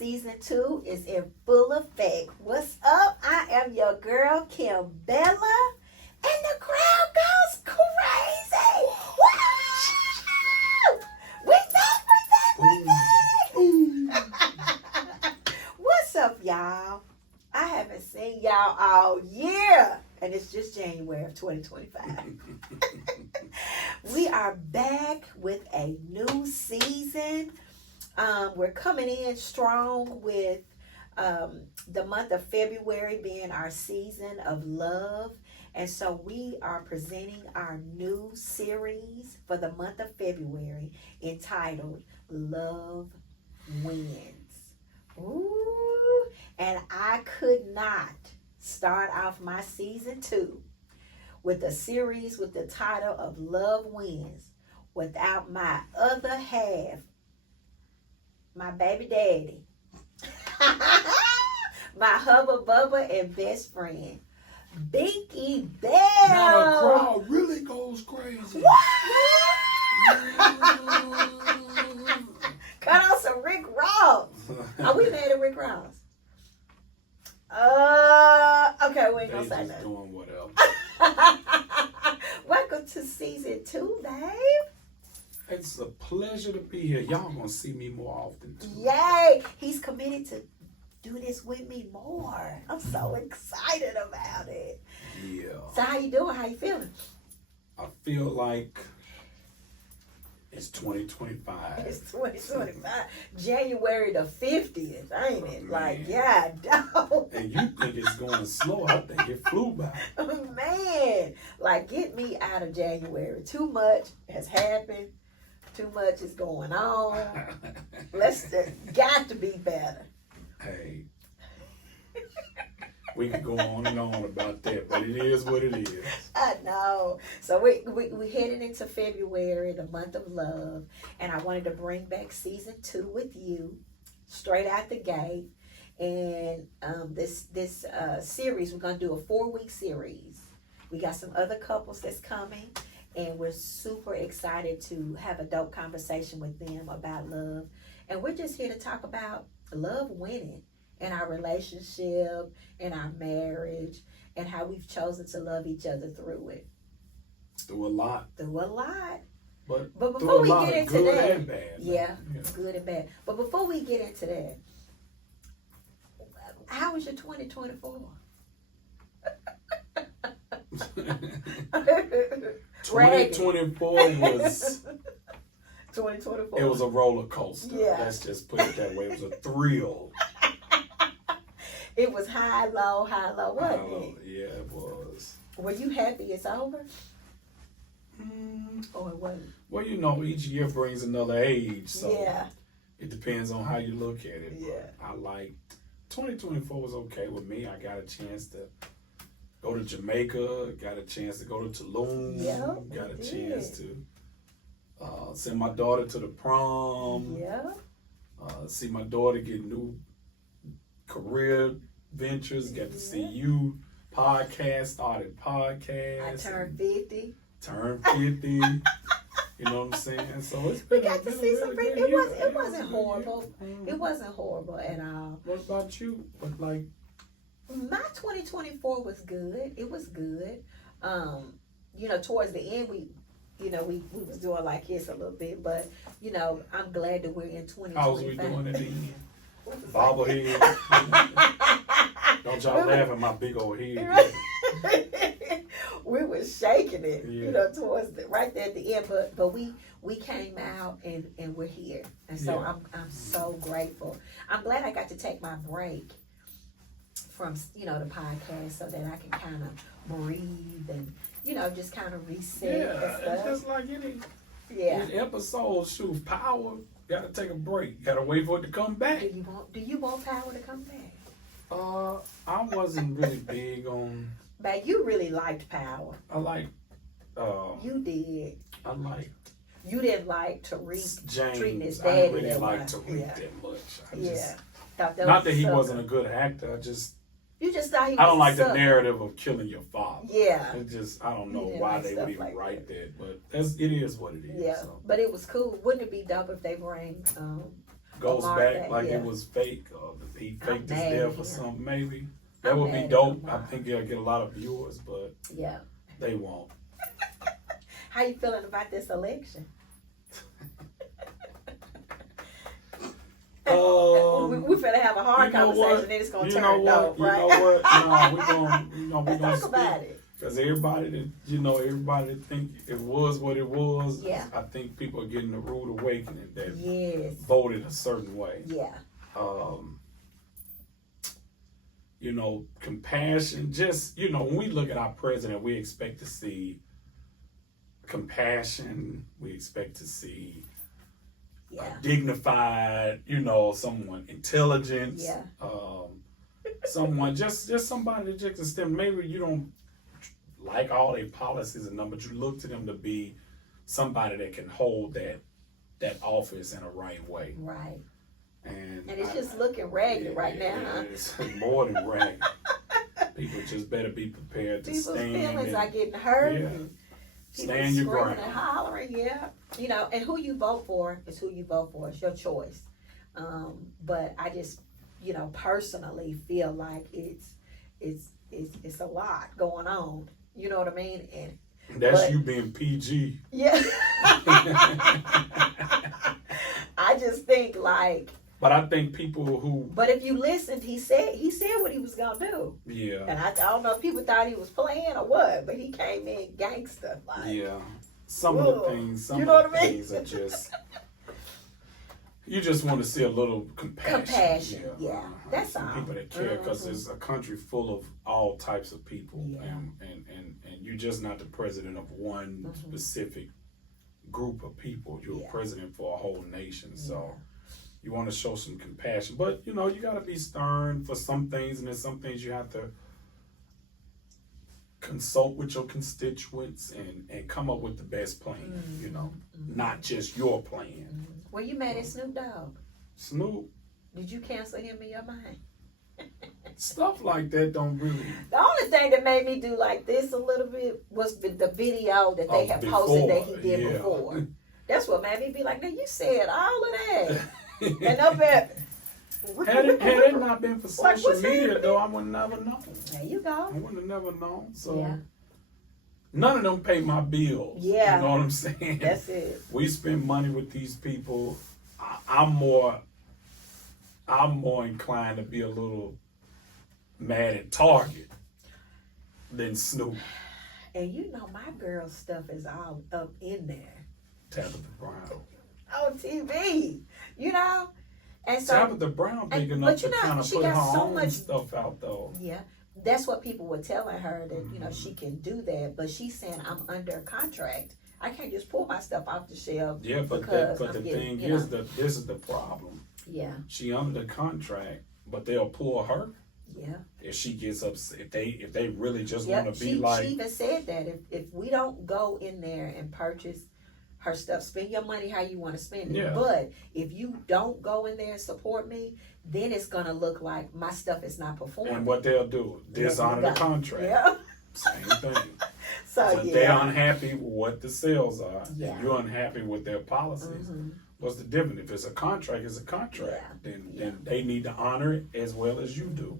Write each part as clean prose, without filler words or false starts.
season 2 is in full effect. What's up? I am your girl, Kim Bella, and the crowd goes crazy. Woo! We back. What's up, y'all? I haven't seen y'all all year, and it's just January of 2025. We are back with a new season. We're coming in strong with the month of February being our season of love. And so we are presenting our new series for the month of February entitled Love Wins. Ooh, and I could not start off my season 2 with a series with the title of Love Wins without my other half, my baby daddy, my hubba bubba and best friend, BINKY Bell. Now the crowd really goes crazy. Cut on some Rick Ross. Are we mad at Rick Ross? Okay, we ain't gonna say nothing. Doing whatever. Welcome to season 2, babe. It's a pleasure to be here. Y'all gonna see me more often too. Yay! He's committed to do this with me more. I'm so excited about it. Yeah. So how you doing? How you feeling? I feel like it's 2025. It's 2025. January the 50th, ain't it? Man. Like, yeah, dog. And you think it's going slow. I think it flew by. Man, like, get me out of January. Too much has happened. Too much is going on. Got to be better. Hey. We could go on and on about that, but it is what it is. I know. So we heading into February, the month of love, and I wanted to bring back season 2 with you, straight out the gate. And this series, we're gonna do a 4-week series. We got some other couples that's coming, and we're super excited to have a dope conversation with them about love. And we're just here to talk about love winning in our relationship, in our marriage, and how we've chosen to love each other through it. Through a lot. But before we get into good that, and bad. yeah, good and bad. But before we get into that, how was your 2024? 2024 was 2024. It was a roller coaster. Yeah. Let's just put it that way. It was a thrill. It was high, low, wasn't it? Yeah, it was. Were you happy it's over? Or it wasn't? Well, you know, each year brings another age, so yeah, it depends on how you look at it. Yeah. But I liked 2024 was okay with me. I got a chance to go to Jamaica, got a chance to go to Tulum, got a chance to send my daughter to the prom. Yeah. See my daughter get new career ventures. Got to see you started podcast. I turned 50. Turned 50. You know what I'm saying? So it's been, We got to see some really things. good It year. wasn't horrible. It wasn't horrible at all. What about you? But like, My 2024 was good. It was good. You know, towards the end, we was doing like this a little bit, but you know, I'm glad that we're in 2025. how was we doing at the end? Bobblehead. Don't y'all laugh at my big old head. We were shaking it, Yeah. you know, towards right there at the end. But we came out and we're here, and so Yeah. I'm so grateful. I'm glad I got to take my break from the podcast so that I can kind of breathe and just kind of reset and Yeah, stuff. it's just like any Yeah. episode. Shoot, power. Gotta take a break. Gotta wait for it to come back. Do you want power to come back? I wasn't really big on. But you really liked Power. I like. You did. I like You didn't like Tariq treating his James. daddy I didn't really that like way. Tariq Yeah. that much. I Yeah. just, Thought that not was that he sucker. wasn't a good actor. You just thought he was I don't like the sucker. narrative of killing your father. Yeah. It just, I don't know didn't why like they stuff would even like write that, but it is what it is. Yeah. So. But it was cool. Wouldn't it be dope if they bring goes Lamar back Jackson, like yeah. it was fake, or he faked his mad death at or him. something, maybe. That I'm would be mad at dope. I Lamar. think he'll get a lot of viewers, but Yeah. they won't. How you feeling about this election? we finna have a hard conversation, then it's gonna turn dope, right? You know what? No, we're gonna Let's talk about it. Because everybody that think it was what it was. Yeah. I think people are getting a rude awakening that Yes. voted a certain way. Yeah. Compassion. Just when we look at our president, we expect to see compassion. We expect to see dignified, someone intelligent. Yeah. Someone just somebody that just can step. Maybe you don't like all their policies and numbers, but you look to them to be somebody that can hold that office in a right way. Right. And it's just looking ragged right now, huh? It's more than ragged. People just better be prepared to People's stand. feelings are getting hurt. Yeah. And stand your screaming ground. and hollering, yeah. And who you vote for is who you vote for. It's your choice. But I just, personally feel like it's a lot going on. You know what I mean? And that's you being PG. Yeah. I just think like. But I think people who. But if you listened, he said what he was gonna do. Yeah. And I don't know if people thought he was playing or what, but he came in gangster. Like, yeah. Some of the things are just. You just want to see a little compassion. Yeah. That's some all. People that care, because it's a country full of all types of people, and you're just not the president of one specific group of people. You're a president for a whole nation, so you want to show some compassion. But you got to be stern for some things, and there's some things you have to consult with your constituents and come up with the best plan. Not just your plan. Were you mad at Snoop Dogg? Snoop. Did you cancel him in your mind? Stuff like that don't really. The only thing that made me do like this a little bit was the video that they had posted that he did before. That's what made me be like, now you said all of that. And up at. Had it not been for social media, happening? though, I would never know. There you go. I would have never known. So none of them pay my bills. Yeah. You know what I'm saying? That's it. We spend money with these people. I'm more inclined to be a little mad at Target than Snoop. And my girl's stuff is all up in there. Tabitha Brown. On TV, And so, Tabitha Brown big enough to kind of put her own stuff out, though. Yeah. That's what people were telling her, that, she can do that. But she's saying, I'm under contract. I can't just pull my stuff off the shelf. Yeah, but the thing is that this is the problem. Yeah. She under the contract, but they'll pull her. Yeah. If she gets upset, if they really just want to be like. She even said that if we don't go in there and purchase her stuff, spend your money how you want to spend it. Yeah. But if you don't go in there and support me, then it's gonna look like my stuff is not performing. And what they'll do, dishonor the contract. Yeah. Same thing. So they're unhappy with what the sales are, Yeah. and you're unhappy with their policies. What's the difference? If it's a contract, it's a contract. Yeah. Then they need to honor it as well as you do.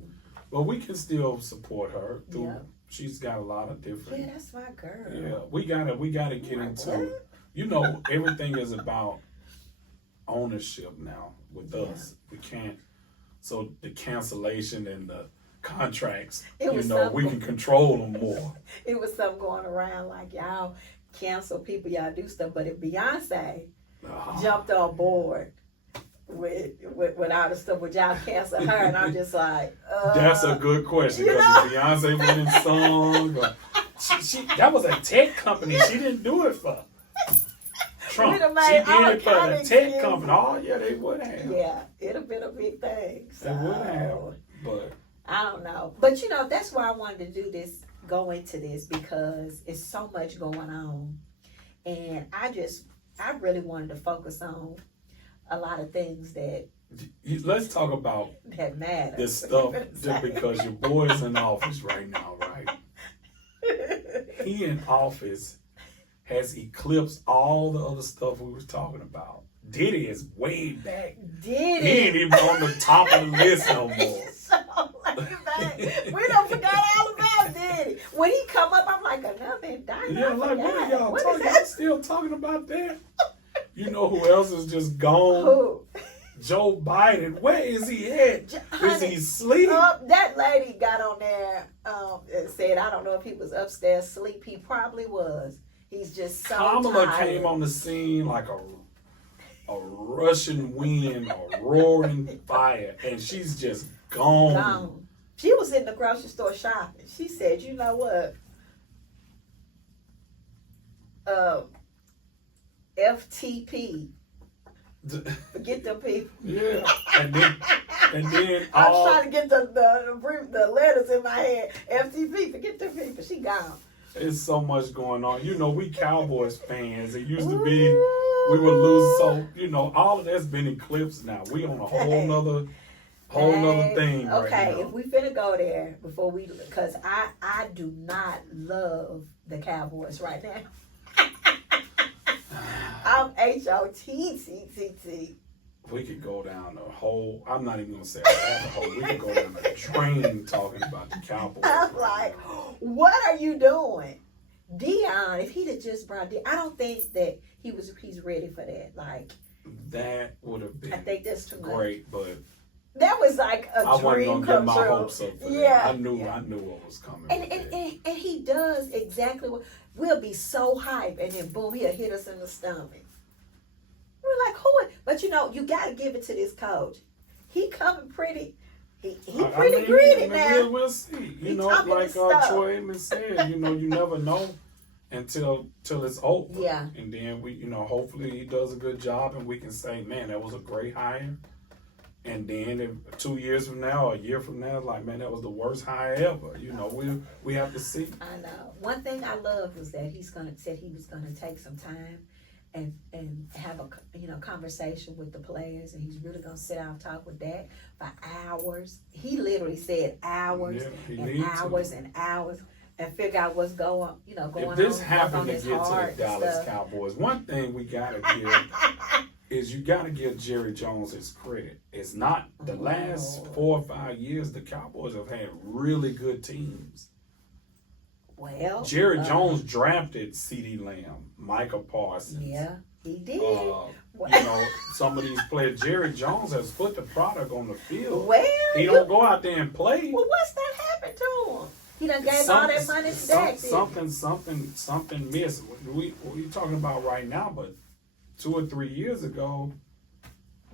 But we can still support her through. Yeah. She's got a lot of different. Yeah, that's my girl. Yeah, we gotta get into. Everything is about ownership now with us. We can't. So the cancellation and the contracts, we can control them more. It was something going around like, y'all cancel people, y'all do stuff. But if Beyonce jumped on board with all the stuff, would y'all cancel her? And I'm just like, That's a good question, because if Beyonce went and sung, she that was a tech company. She didn't do it for Trump. She did it for the tech company. Oh yeah, they would have. Yeah, it'd have been a big thing. So, they would have, but I don't know. But that's why I wanted to do this, go into this, because it's so much going on. And I really wanted to focus on a lot of things that let's talk about that matter. this stuff, just because your boy's in office right now, right? He in office has eclipsed all the other stuff we was talking about. Diddy is way back. Diddy. He ain't even on the top of the list no more. We don't forget all about Diddy. When he come up, I'm like, another indictment. Yeah, like, what are y'all talking? Y'all still talking about that? You know who else is just gone? Who? Joe Biden. Where is he at? Is he asleep? That lady got on there and said, I don't know if he was upstairs asleep. He probably was. He's just so Kamala tired. came on the scene like a rushing wind, a roaring fire, and she's just gone. She was in the grocery store shopping. She said, you know what? FTP. Forget them people. Yeah. And then I was trying to get the letters in my head. FTP, forget them people. She gone. It's so much going on. You know, we Cowboys fans. It used to be we would lose. So, you know, all of that's been eclipsed now. We on a whole nother thing right now. Okay, if we finna go there before we, because I do not love the Cowboys right now. I'm HOTTTT. We could go down the whole, I'm not even going to say that whole, we could go down the drain talking about the Cowboys. I'm like, what are you doing? Dion, if he'd have just brought Dion, I don't think that he's ready for that. Like, that would have been, I think that's too much. Great, but that was like a dream come true. I wasn't going to get my hopes up for that. I knew what was coming. And he does exactly what, we'll be so hyped, and then boom, he'll hit us in the stomach. We're like, who? But you know, you got to give it to this coach. He coming pretty. He pretty gritty now. We'll see. You know, like Troy Aikman said, you know, you never know until it's over. Yeah. And then we, you know, hopefully he does a good job, and we can say, man, that was a great hire. And then if 2 years from now, or a year from now, like, man, that was the worst hire ever. You know, we have to see. I know. One thing I love was that said he was gonna take some time and have a conversation with the players, and he's really gonna sit down and talk with Dak for hours. He literally said hours and hours and hours, and figure out what's going on. If this happened to get to the Dallas Cowboys, one thing we gotta give is you gotta give Jerry Jones his credit. It's not the last 4 or 5 years the Cowboys have had really good teams. Well, Jerry Jones drafted CeeDee Lamb, Micah Parsons. Yeah, he did. You know, some of these players. Jerry Jones has put the product on the field. Well, he don't go out there and play. Well, what's that happened to him? He done gave all that money to Dak. Something missed. We talking about right now, but 2 or 3 years ago,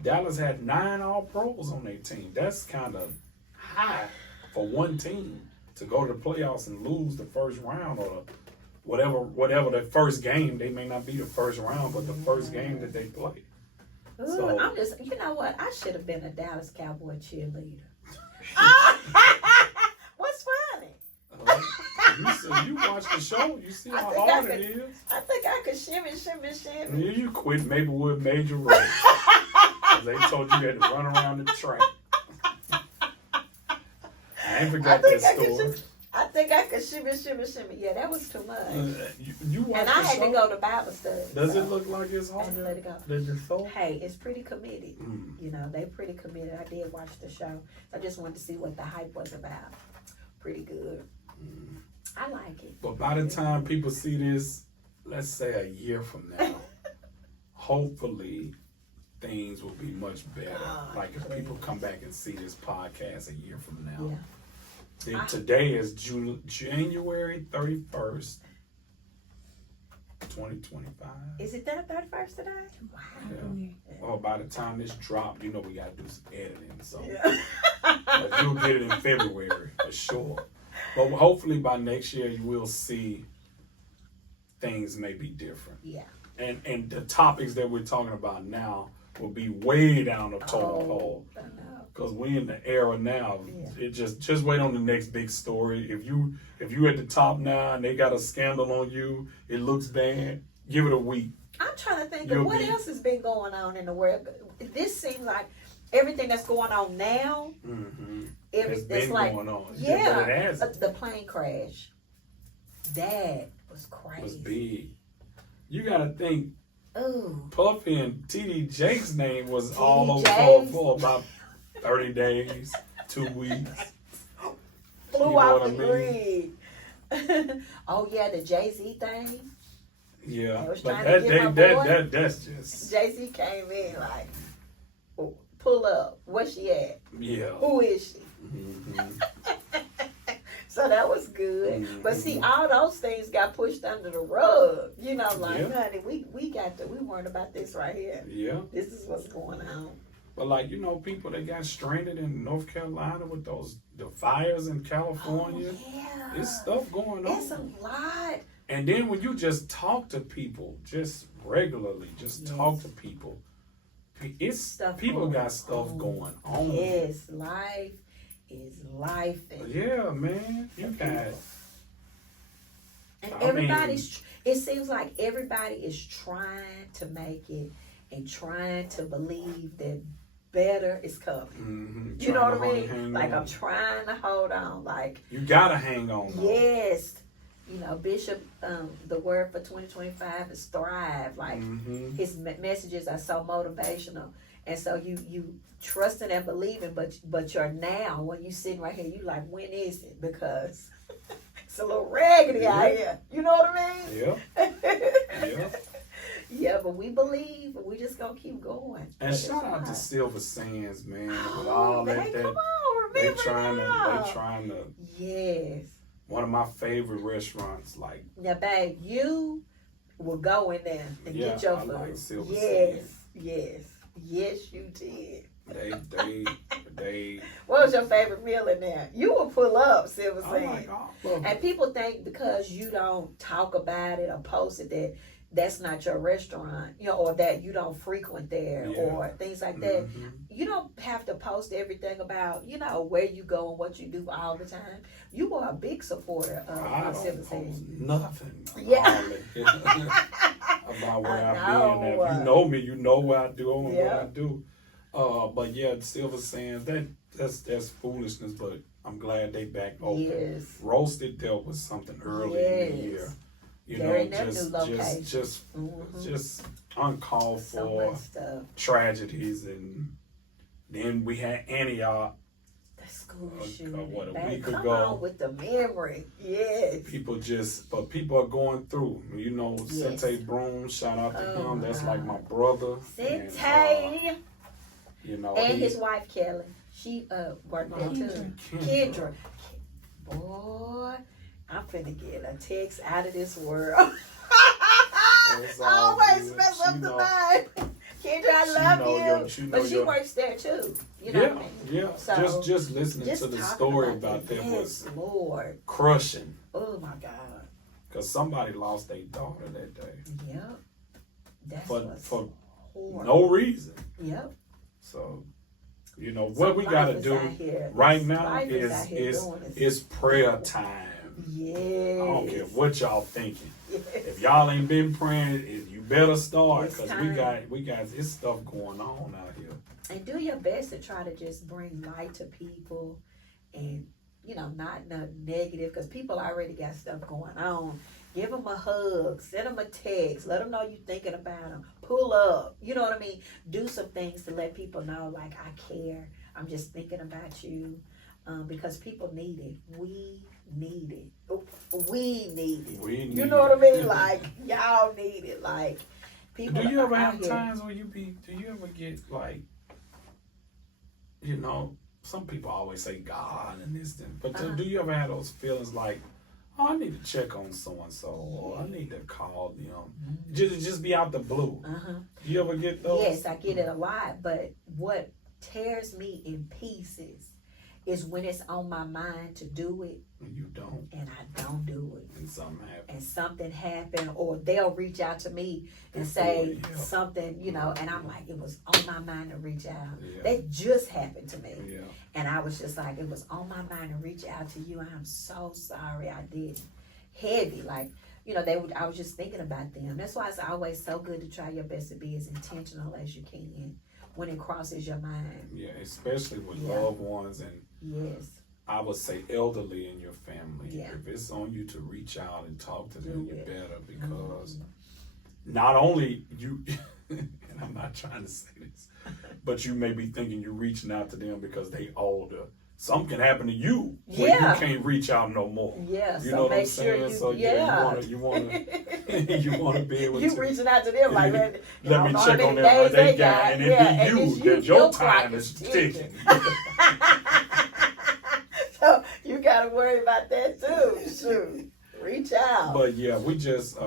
Dallas had 9 All-Pros on their team. That's kind of high for one team to go to the playoffs and lose the first round, or whatever the first game. They may not be the first round, but the first game that they play. Ooh, so, I'm just, you know what? I should have been a Dallas Cowboy cheerleader. What's funny? You watch the show, you see how hard it is. I think I could shimmy. Yeah, you quit Maplewood Major Road. They told you had to run around the track. I ain't forgot that story. I think I could shimmy. Yeah, that was too much. You watch and I had to go to Bible study. Does it look like it's hard? I had to let it go. Did it so? Hey, it's pretty committed. You know, they pretty committed. I did watch the show. I just wanted to see what the hype was about. Pretty good. I like it. But by the time people see this, let's say a year from now, hopefully things will be much better. Like if people come back and see this podcast a year from now. Yeah. Today is January 31st, 2025. Is it that 31st today? Wow. Yeah. Well, by the time this dropped, you know we got to do some editing. So but you'll get it in February for sure. But hopefully by next year you will see things may be different. Yeah. And the topics that we're talking about now will be way down the total hole. Because we in the era now. Yeah. It just wait on the next big story. If you at the top now and they got a scandal on you, it looks bad, give it a week. I'm trying to think of what else has been going on in the world. This seems like everything that's going on now. It's been like, going on. Yeah, but it hasn't. The plane crash. That was crazy. It was big. You got to think, Ooh. Puffy and TD Jake's name was TD all over Jakes. for about 30 days, 2 weeks. Flew You know off what the I mean? grid. Oh yeah, the Jay-Z thing. Yeah, They was but trying to get my boy. that's just Jay-Z came in like, pull up. Where she at? yeah. Who is she? Mm-hmm. So that was good. Mm-hmm. But see, all those things got pushed under the rug. You know, like, Yeah. honey, we weren't about this right here. Yeah. This is what's going on. But like, you know, people that got stranded in North Carolina with the fires in California. Oh, yeah. There's stuff going on. It's a lot. And then when you just talk to people, just regularly, just talk to people, it's Stuff people going got stuff on. going on. Yes, life is life. Yeah, man. You got. And I everybody's, it seems like everybody is trying to make it and trying to believe that better is coming. Mm-hmm, You know what I mean? hang Like, on. I'm trying to hold on. Like, You gotta hang on. Though. yes. You know, Bishop, the word for 2025 is thrive. Like, his messages are so motivational. And so you trusting and believing, but you're now, when you sitting right here, you like, when is it? Because it's a little raggedy out here. You know what I mean? Yeah. Yeah. Yeah, but we believe, and we just gonna keep going. And shout out to Silver Sands, man, with Oh, all man, that. come on, remember They trying to. Yes. One of my favorite restaurants, like. Now, babe, you will go in there and get your I food. like Silver Yes, Sands. yes, you did. They. What was your favorite meal in there? You will pull up Silver I Sands. like all of them. And people think because you don't talk about it or post it that that's not your restaurant, you know, or that you don't frequent there or things like that. Mm-hmm. You don't have to post everything about, you know, where you go and what you do all the time. You are a big supporter I of don't Silver post Sands. nothing. Yeah. About where I I've been. know. If you know me, you know what I do and what Yeah. I do. But yeah, Silver Sands, that's foolishness, but I'm glad they back open. Yes. Roasted there was something early in the year. You They're know, in their new location. just uncalled So for much stuff. tragedies, and then we had Antioch. The school a shooting. week Babe, come ago. on with the memory. Yes. People are going through. You know, Yes. Sente Broom, shout out to Oh, him. That's my like my brother. Sente. You know, And his wife Kelly. She worked there too. Kendra. Boy, I'm finna get a text out of this world. It's I all always good. mess She up the know. name. Kendra, I love you. But she works there too. You know what I mean? Yeah. So, just listening to the talking story about that yes, was Lord. crushing. Oh my God. Because somebody lost their daughter that day. Yep. That's For horrible. no reason. Yep. So, you know, So what we got to do right now is prayer time. Yes. I don't care what y'all thinking. Yes. If y'all ain't been praying, you better start, It's because time. we got this stuff going on out here. And do your best to try to just bring light to people, and you know, not negative, because people already got stuff going on. Give them a hug, send them a text, let them know you're thinking about them. Pull up, you know what I mean? Do some things to let people know, like, I care. I'm just thinking about you, because people need it. We need it. We need it. You know what I mean? Like, y'all need it. Like, people. Do you ever out have here. times where do you ever get like, you know, some people always say God and this, but do you ever have those feelings like, oh, I need to check on so and so, or I need to call, you know, just be out the blue. You ever get those? Yes, I get it a lot. But what tears me in pieces is when it's on my mind to do it, You don't, and I don't do it. and something happens. And something happened, or they'll reach out to me and Before, say yeah. something, you know, and I'm like, it was on my mind to reach out. Yeah. That just happened to me. Yeah. And I was just like, it was on my mind to reach out to you, and I'm so sorry I didn't. Heavy, like, you know, I was just thinking about them. That's why it's always so good to try your best to be as intentional as you can when it crosses your mind. Yeah, especially with loved ones, and Yes. I would say elderly in your family. Yeah. If it's on you to reach out and talk to them, you better, because not only you, and I'm not trying to say this, but you may be thinking you're reaching out to them because they older. Something can happen to you where you can't reach out no more. Yeah, you so know what I'm make sure saying? you, So you want to, you want to be able you to. reaching out to them like, let me know check how on many them what days they got, and it be you that your time is ticking. So you gotta worry about that too. Shoot, reach out. But yeah, we just,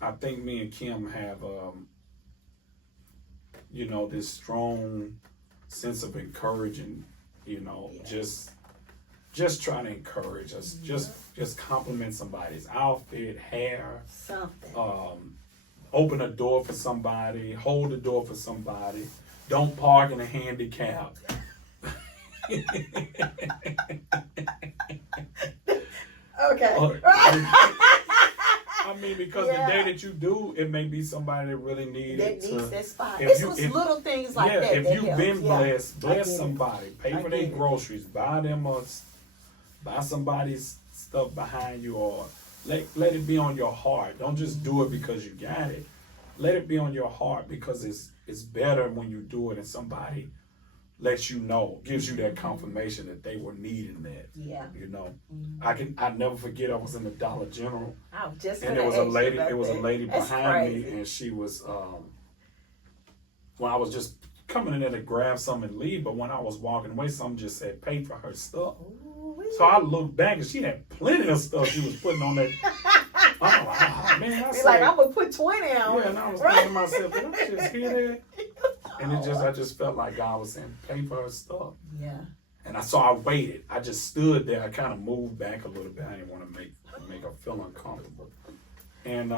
I think me and Kim have, you know, this strong sense of encouraging, you know, just trying to encourage us, just compliment somebody's outfit, hair, something. Open a door for somebody, hold the door for somebody, don't park in a handicap. Okay. I mean, because the day that you do, it may be somebody that really needs that spot. It's little things like that. If you've been blessed, bless somebody. Pay for their groceries. Buy them buy somebody's stuff behind you, or let it be on your heart. Don't just do it because you got it. Let it be on your heart, because it's better when you do it and somebody lets you know, gives you that confirmation that they were needing that. Yeah. You know, I never forget. I was in the Dollar General, and there was a lady. There was a lady behind me, and she was. When I was just coming in there to grab something and leave, but when I was walking away, something just said pay for her stuff. Ooh, so I looked back, and she had plenty of stuff she was putting on that. I'm like, oh, man, I said, like, I'm gonna put 20 on. Yeah, and I was thinking to myself, did I just hear that? And I just felt like God was saying, pay for her stuff. Yeah. And I waited. I just stood there. I kind of moved back a little bit. I didn't want to make her feel uncomfortable. And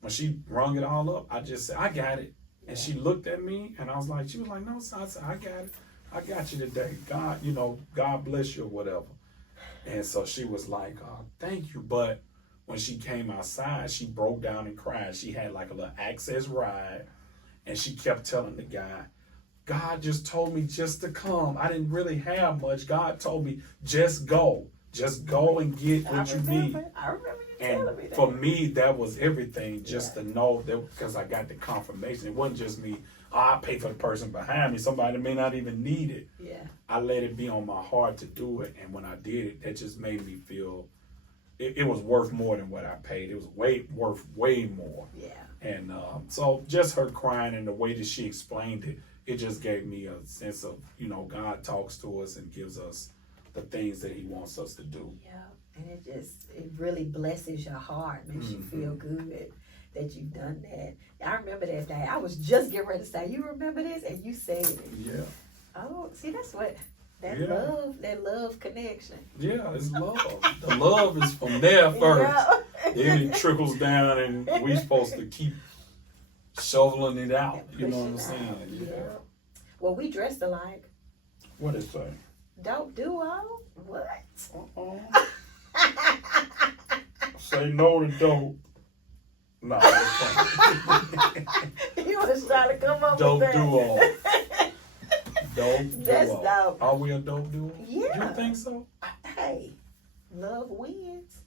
when she rung it all up, I just said, I got it. And she looked at me, and she was like, no, son. I said, I got it. I got you today. God, God bless you or whatever. And so she was like, thank you. But when she came outside, she broke down and cried. She had like a little access ride, and she kept telling the guy, God just told me just to come. I didn't really have much. God told me, just go. Just go and get what you need. I remember you and telling me that. For me, that was everything, just to know that, because I got the confirmation. It wasn't just me, I pay for the person behind me. Somebody may not even need it. Yeah. I let it be on my heart to do it. And when I did it, that just made me feel it was worth more than what I paid. It was worth way more. Yeah. And so just her crying and the way that she explained it, it just gave me a sense of, God talks to us and gives us the things that he wants us to do. Yeah. And it really blesses your heart, makes you feel good that you've done that. I remember that day. I was just getting ready to say, you remember this? And you said it. Yeah. Oh, see, that's what, that love connection. Yeah, it's love. The love is from there first. Yeah. Then it trickles down, and we're supposed to keep shoveling it out. You know what I'm saying? Yeah. Well, we dressed alike. What is that? Dope duo? What? Say no to dope. No, that's funny. You was trying to come up dope with that. Duo. Dope That's duo. dope. Are we a dope duo? Yeah. You think so? Hey, love wins.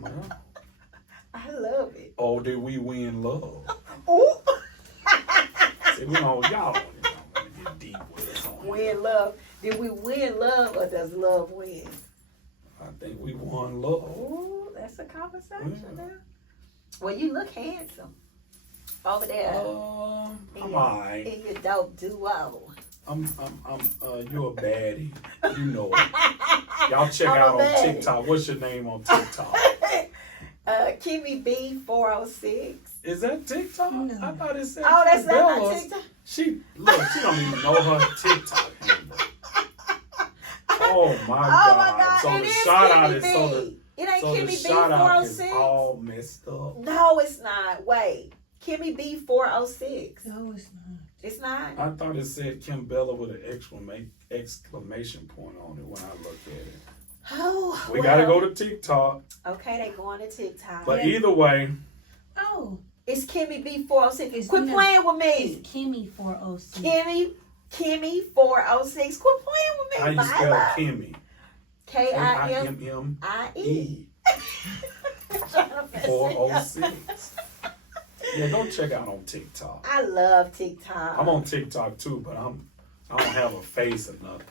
Well, I love it. or did we win love? Ooh. See, y'all don't get deep with us on Win love. Did we win love, or does love win? I think we won love. Ooh, that's a conversation now. Well, you look handsome over there. I'm alright. In your dope duo. You're a baddie. You know it. Y'all check out on TikTok. What's your name on TikTok? Kimmy B 406. Is that TikTok? No. I thought it said. Oh, that's not my TikTok. She don't even know her TikTok handle. Oh my God. So the shout out is it ain't Kimmy B 406. All messed up. No, it's not. Wait. Kimmy B 406. No, it's not. It's not? I thought it said Kim Bella with an exclamation point on it when I looked at it. Oh, we gotta go to TikTok. Okay, they going to TikTok. But either way. Oh. It's Kimmy B 406. Quit playing with me. It's Kimmy 406. Kimmy 406. Quit playing with me. How you spell Kimmy? Kimie. trying to mess it up. 406. Yeah, go check out on TikTok. I love TikTok. I'm on TikTok too, but I don't have a face or nothing.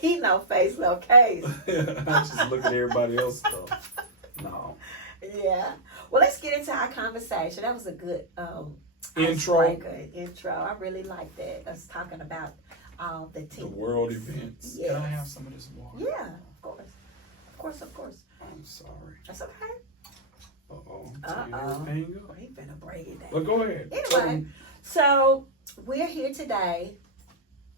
He no face, no case. I just look at everybody else stuff. No. Yeah. Well, let's get into our conversation. That was a good Intro. icebreaker intro. I really like that. Us talking about all the The team. world events. Yes. Can I have some of this water? Yeah, of course. Of course, of course. I'm sorry. That's okay. Uh-oh. Uh-oh. Everything Oh, he finna break it down. But go ahead. Anyway, so we're here today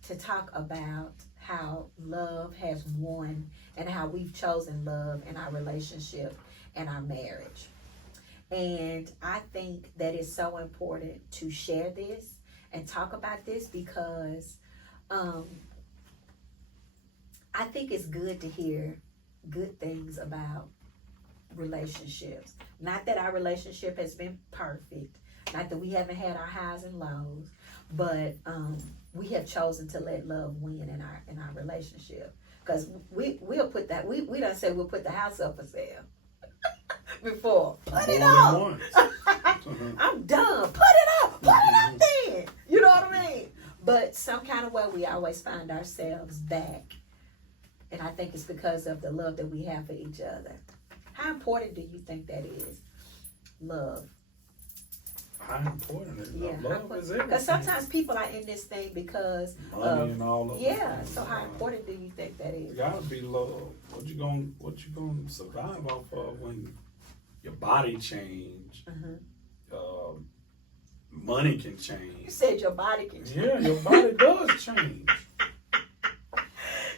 to talk about how love has won and how we've chosen love in our relationship and our marriage. And I think that it's so important to share this and talk about this because I think it's good to hear good things about relationships. Not that our relationship has been perfect, not that we haven't had our highs and lows, but we have chosen to let love win in our relationship. Because we'll put that, we done said we'll put the house up for sale before. Put it More up. than once. I'm done. Put it up. Put it up then. You know what I mean? But some kind of way we always find ourselves back. And I think it's because of the love that we have for each other. How important do you think that is? Love. How important is Yeah. love? Love is everything. Because sometimes people are in this thing because Money and all of yeah. that. So how important do you think that is? It gotta be love. What you gonna survive off of when your body change? Money can You change. said your body can change. Yeah, your body does change.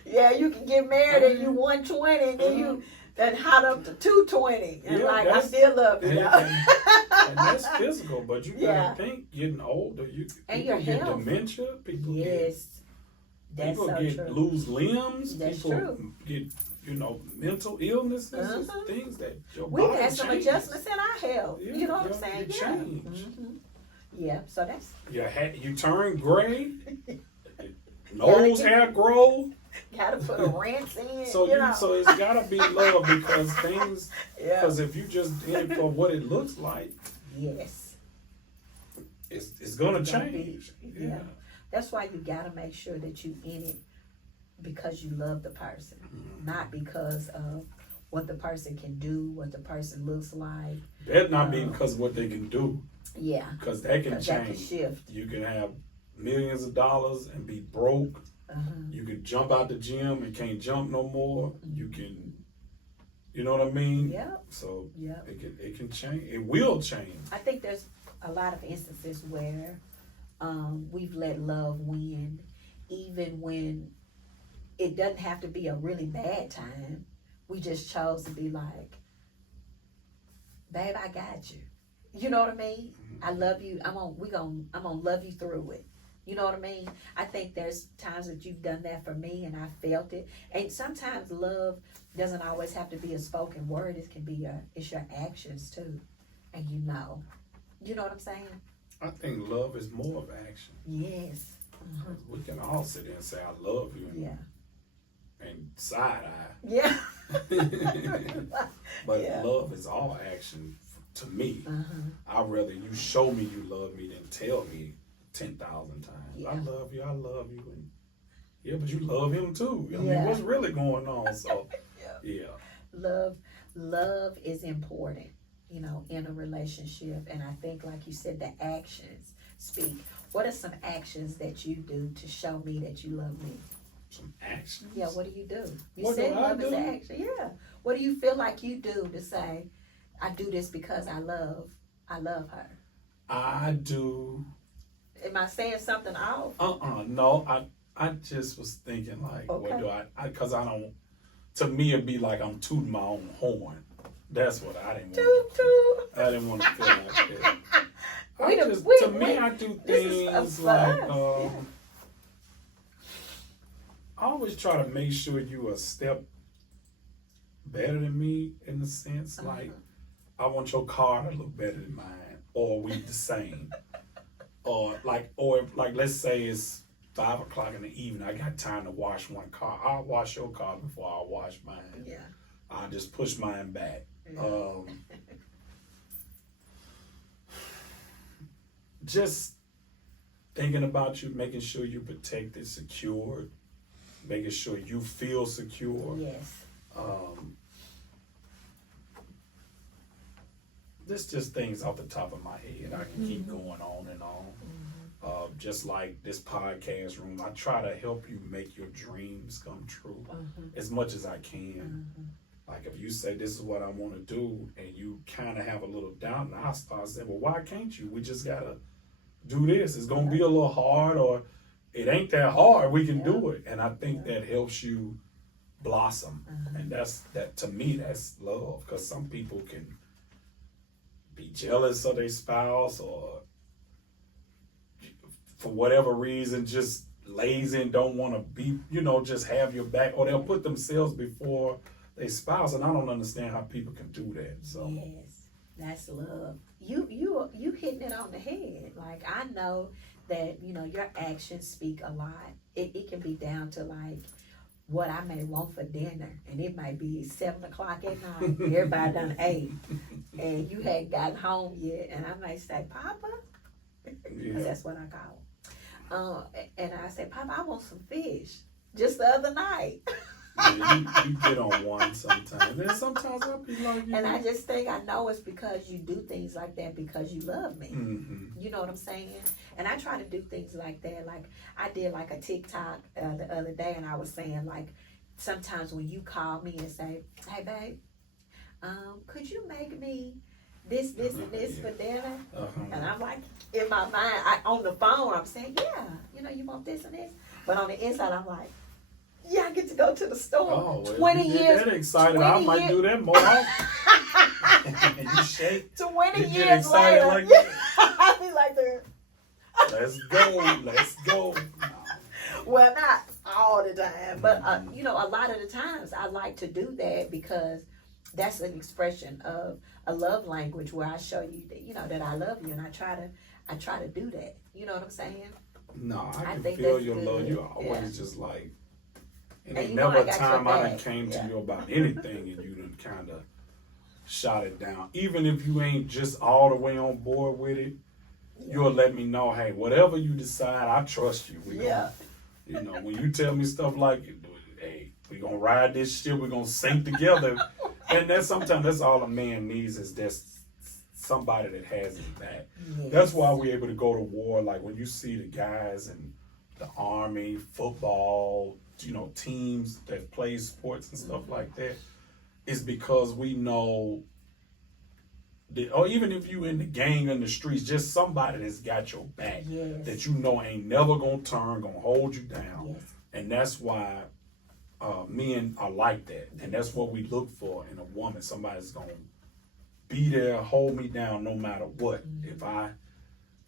Yeah, you can get married and you 120 and then you then hot up to 220 and Yeah, like I that's- still love you. And, Y'all. and that's physical, but you gotta Yeah. think getting older, And people your get health. dementia, people Yes, that's people so get true. lose limbs, That's people true. get mental illnesses, Uh-huh. things that your We've body had some changes. adjustments in our health. Yeah, You know what I'm yeah, saying? you Yeah. change. Mhm. Yeah. So that's You turn gray, nose hair grow. gotta put a wrench in. So you know. so it's gotta be love because things. Yeah. Because if you just in it for what it looks like, Yes. it's gonna It's gonna change. be- Yeah. yeah. That's why you gotta make sure that you in it because you love the person, not because of what the person can do, what the person looks like. That not be because of what they can do, Yeah. because that can 'Cause that can change. shift. You can have millions of dollars and be broke. Uh-huh. You can jump out the gym and can't jump no more. You can, you know what I mean? Yep. So Yep. it can change. It will change. I think there's a lot of instances where we've let love win, even when it doesn't have to be a really bad time. We just chose to be like, babe, I got you. You know what I mean? I love you. I'm gonna love you through it. You know what I mean? I think there's times that you've done that for me and I felt it. And sometimes love doesn't always have to be a spoken word. It can be it's your actions too. And you know what I'm saying? I think love is more of action. Yes. We can all sit there and say I love you and, Yeah. and side eye. Yeah. But Yeah. love is all action to me. Uh-huh. I'd rather you show me you love me than tell me 10,000 times. Yeah. I love you. And yeah, but you love him too. I mean, Yeah. what's really going on? So, yeah. Love is important, in a relationship. And I think, like you said, the actions speak. What are some actions that you do to show me that you love me? Some actions. Yeah, what do you do? You What said do I love is do? action. Yeah. What do you feel like you do to say, I do this because I love her? I do. Am I saying something off? No, I just was thinking like, Okay. what do because I don't, to me it'd be like I'm tooting my own horn. That's what I didn't want. Toot, toot. I didn't want to feel like that. To me, I do this is things fun. like, Yeah. I always try to make sure you a step better than me in the sense, like, I want your car to look better than mine, or we the same. or let's say it's 5 o'clock in the evening, I got time to wash one car. I'll wash your car before I wash mine. Yeah. I'll just push mine back. Just thinking about you, making sure you protected, secured, making sure you feel secure. Yes. This just things off the top of my head. I can keep going on and on. Just like this podcast room, I try to help you make your dreams come true as much as I can. Like if you say this is what I want to do and you kind of have a little doubt, and I start saying, well, why can't you? We just got to do this. It's going to be a little hard, or it ain't that hard. We can do it. And I think that helps you blossom. And that to me, that's love, because some people can be jealous of their spouse, or for whatever reason just lazy and don't want to be, just have your back, or they'll put themselves before their spouse, and I don't understand how people can do that. So yes, that's love. You hitting it on the head. Like, I know that your actions speak a lot. It can be down to like what I may want for dinner, and it might be 7 o'clock at night. Everybody done ate, and you hadn't gotten home yet, and I may say, Papa, because that's what I call him. And I say, Papa, I want some fish. Just the other night. Yeah, you get on one sometimes. And sometimes I'll be like, and I just think, I know it's because you do things like that because you love me. You know what I'm saying? And I try to do things like that. Like, I did like a TikTok the other day, and I was saying, like, sometimes when you call me and say, hey, babe, could you make me this, and this for dinner? And I'm like, in my mind, on the phone, I'm saying, yeah, you want this and this. But on the inside, I'm like, yeah, I get to go to the store. Oh, well, 20 years. That excited. I might do that more often. And you shake. 20 you years get excited later. like that. I be like that. Let's go. Let's go. Well, not all the time, but a lot of the times I like to do that because that's an expression of a love language where I show you that that I love you, and I try to do that. You know what I'm saying? No, I can think feel that's your good. love. You always Yeah. just like, And ain't you know never I a got time your I done back. came to Yeah. you about anything and you done kind of shot it down. Even if you ain't just all the way on board with it, you'll let me know, hey, whatever you decide, I trust you. When you tell me stuff like, hey, we gonna ride this shit, we gonna sink together. And sometimes that's all a man needs, is just somebody that has his back. Yes. That's why we're able to go to war. Like when you see the guys in the Army, football, teams that play sports and stuff like that, it's because we know that, or even if you in the gang in the streets, just somebody that's got your back, that ain't never gonna turn, gonna hold you down. Yes. And that's why men are like that. And that's what we look for in a woman. Somebody's gonna be there, hold me down no matter what. If I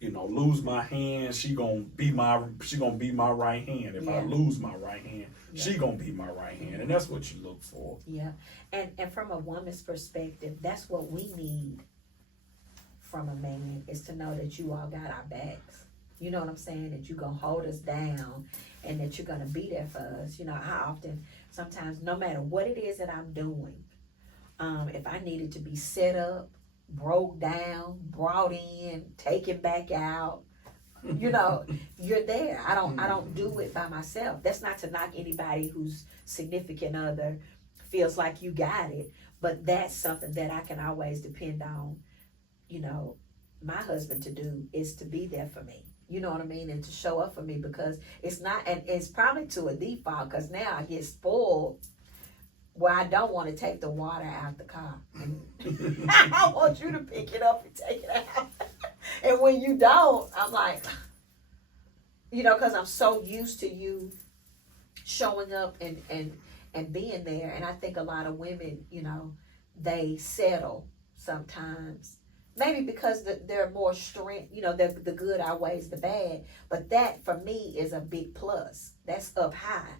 lose my hand, she gonna be my right hand. If I lose my right hand, she gonna be my right hand. And that's what you look for. Yeah. And from a woman's perspective, that's what we need from a man, is to know that you all got our backs. You know what I'm saying? That you're gonna hold us down and that you're gonna be there for us. How often, sometimes, no matter what it is that I'm doing, if I needed to be set up, broke down, brought in, taken back out, you're there. I don't do it by myself. That's not to knock anybody whose significant other feels like you got it, but that's something that I can always depend on, my husband to do, is to be there for me. You know what I mean? And to show up for me, because it's not, and it's probably to a default, because now I get spoiled where I don't want to take the water out the car. I want you to pick it up and take it out. And when you don't, I'm like, because I'm so used to you showing up and being there. And I think a lot of women, they settle sometimes. Maybe because they're more strength, the good outweighs the bad. But that, for me, is a big plus. That's up high.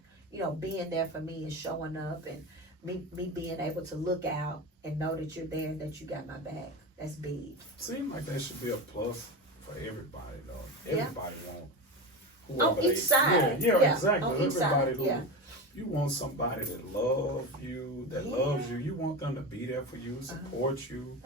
Being there for me and showing up, and me being able to look out and know that you're there and that you got my back. That's big. Seems like that should be a plus for everybody, though. Everybody whoever On each side. Yeah, exactly. On each Everybody side. who Yeah. you want somebody that loves you, loves you. You want them to be there for you, support you,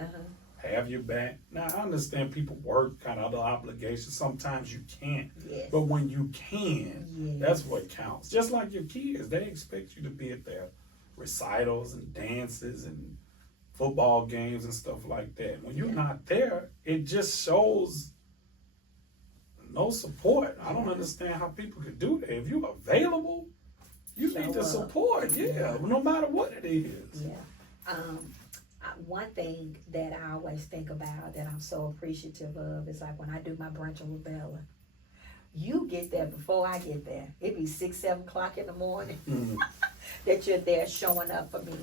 have your back. Now I understand people work, kind of other obligations. Sometimes you can't. Yes. But when you can, Yes. that's what counts. Just like your kids, they expect you to be at their recitals and dances and football games and stuff like that. When you're not there, it just shows no support. I don't understand how people could do that. If you're available, you need to support. Yeah, no matter what it is. Yeah. One thing that I always think about that I'm so appreciative of is like when I do my brunch with Bella. You get there before I get there. It be 6, 7 o'clock in the morning that you're there showing up for me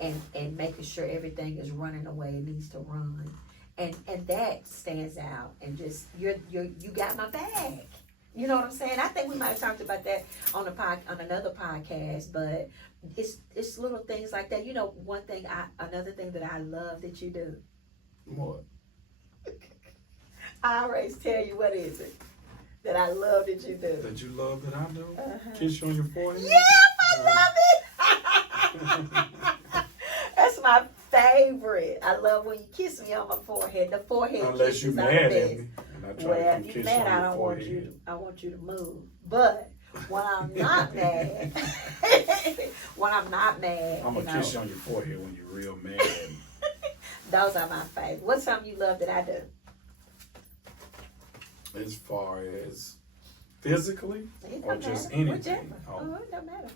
and making sure everything is running the way it needs to run. And that stands out. And just you got my back. You know what I'm saying? I think we might have talked about that on another podcast, but it's little things like that. You know, another thing that I love that you do. What? I always tell you, what is it that I love that you do? That you love that I do? Kiss you on your forehead? Yeah, I love it. That's my favorite. I love when you kiss me on my forehead. The forehead Unless kisses you are mad the at best. me. And I try Well, to come if kiss you're you mad, on I your don't want forehead. you. I want you to move. But when I'm not mad, I'm going to kiss you on your forehead when you're real mad. those are my favorite. What's something you love that I do? As far as physically It or don't just matter. anything? Whichever. It don't matter.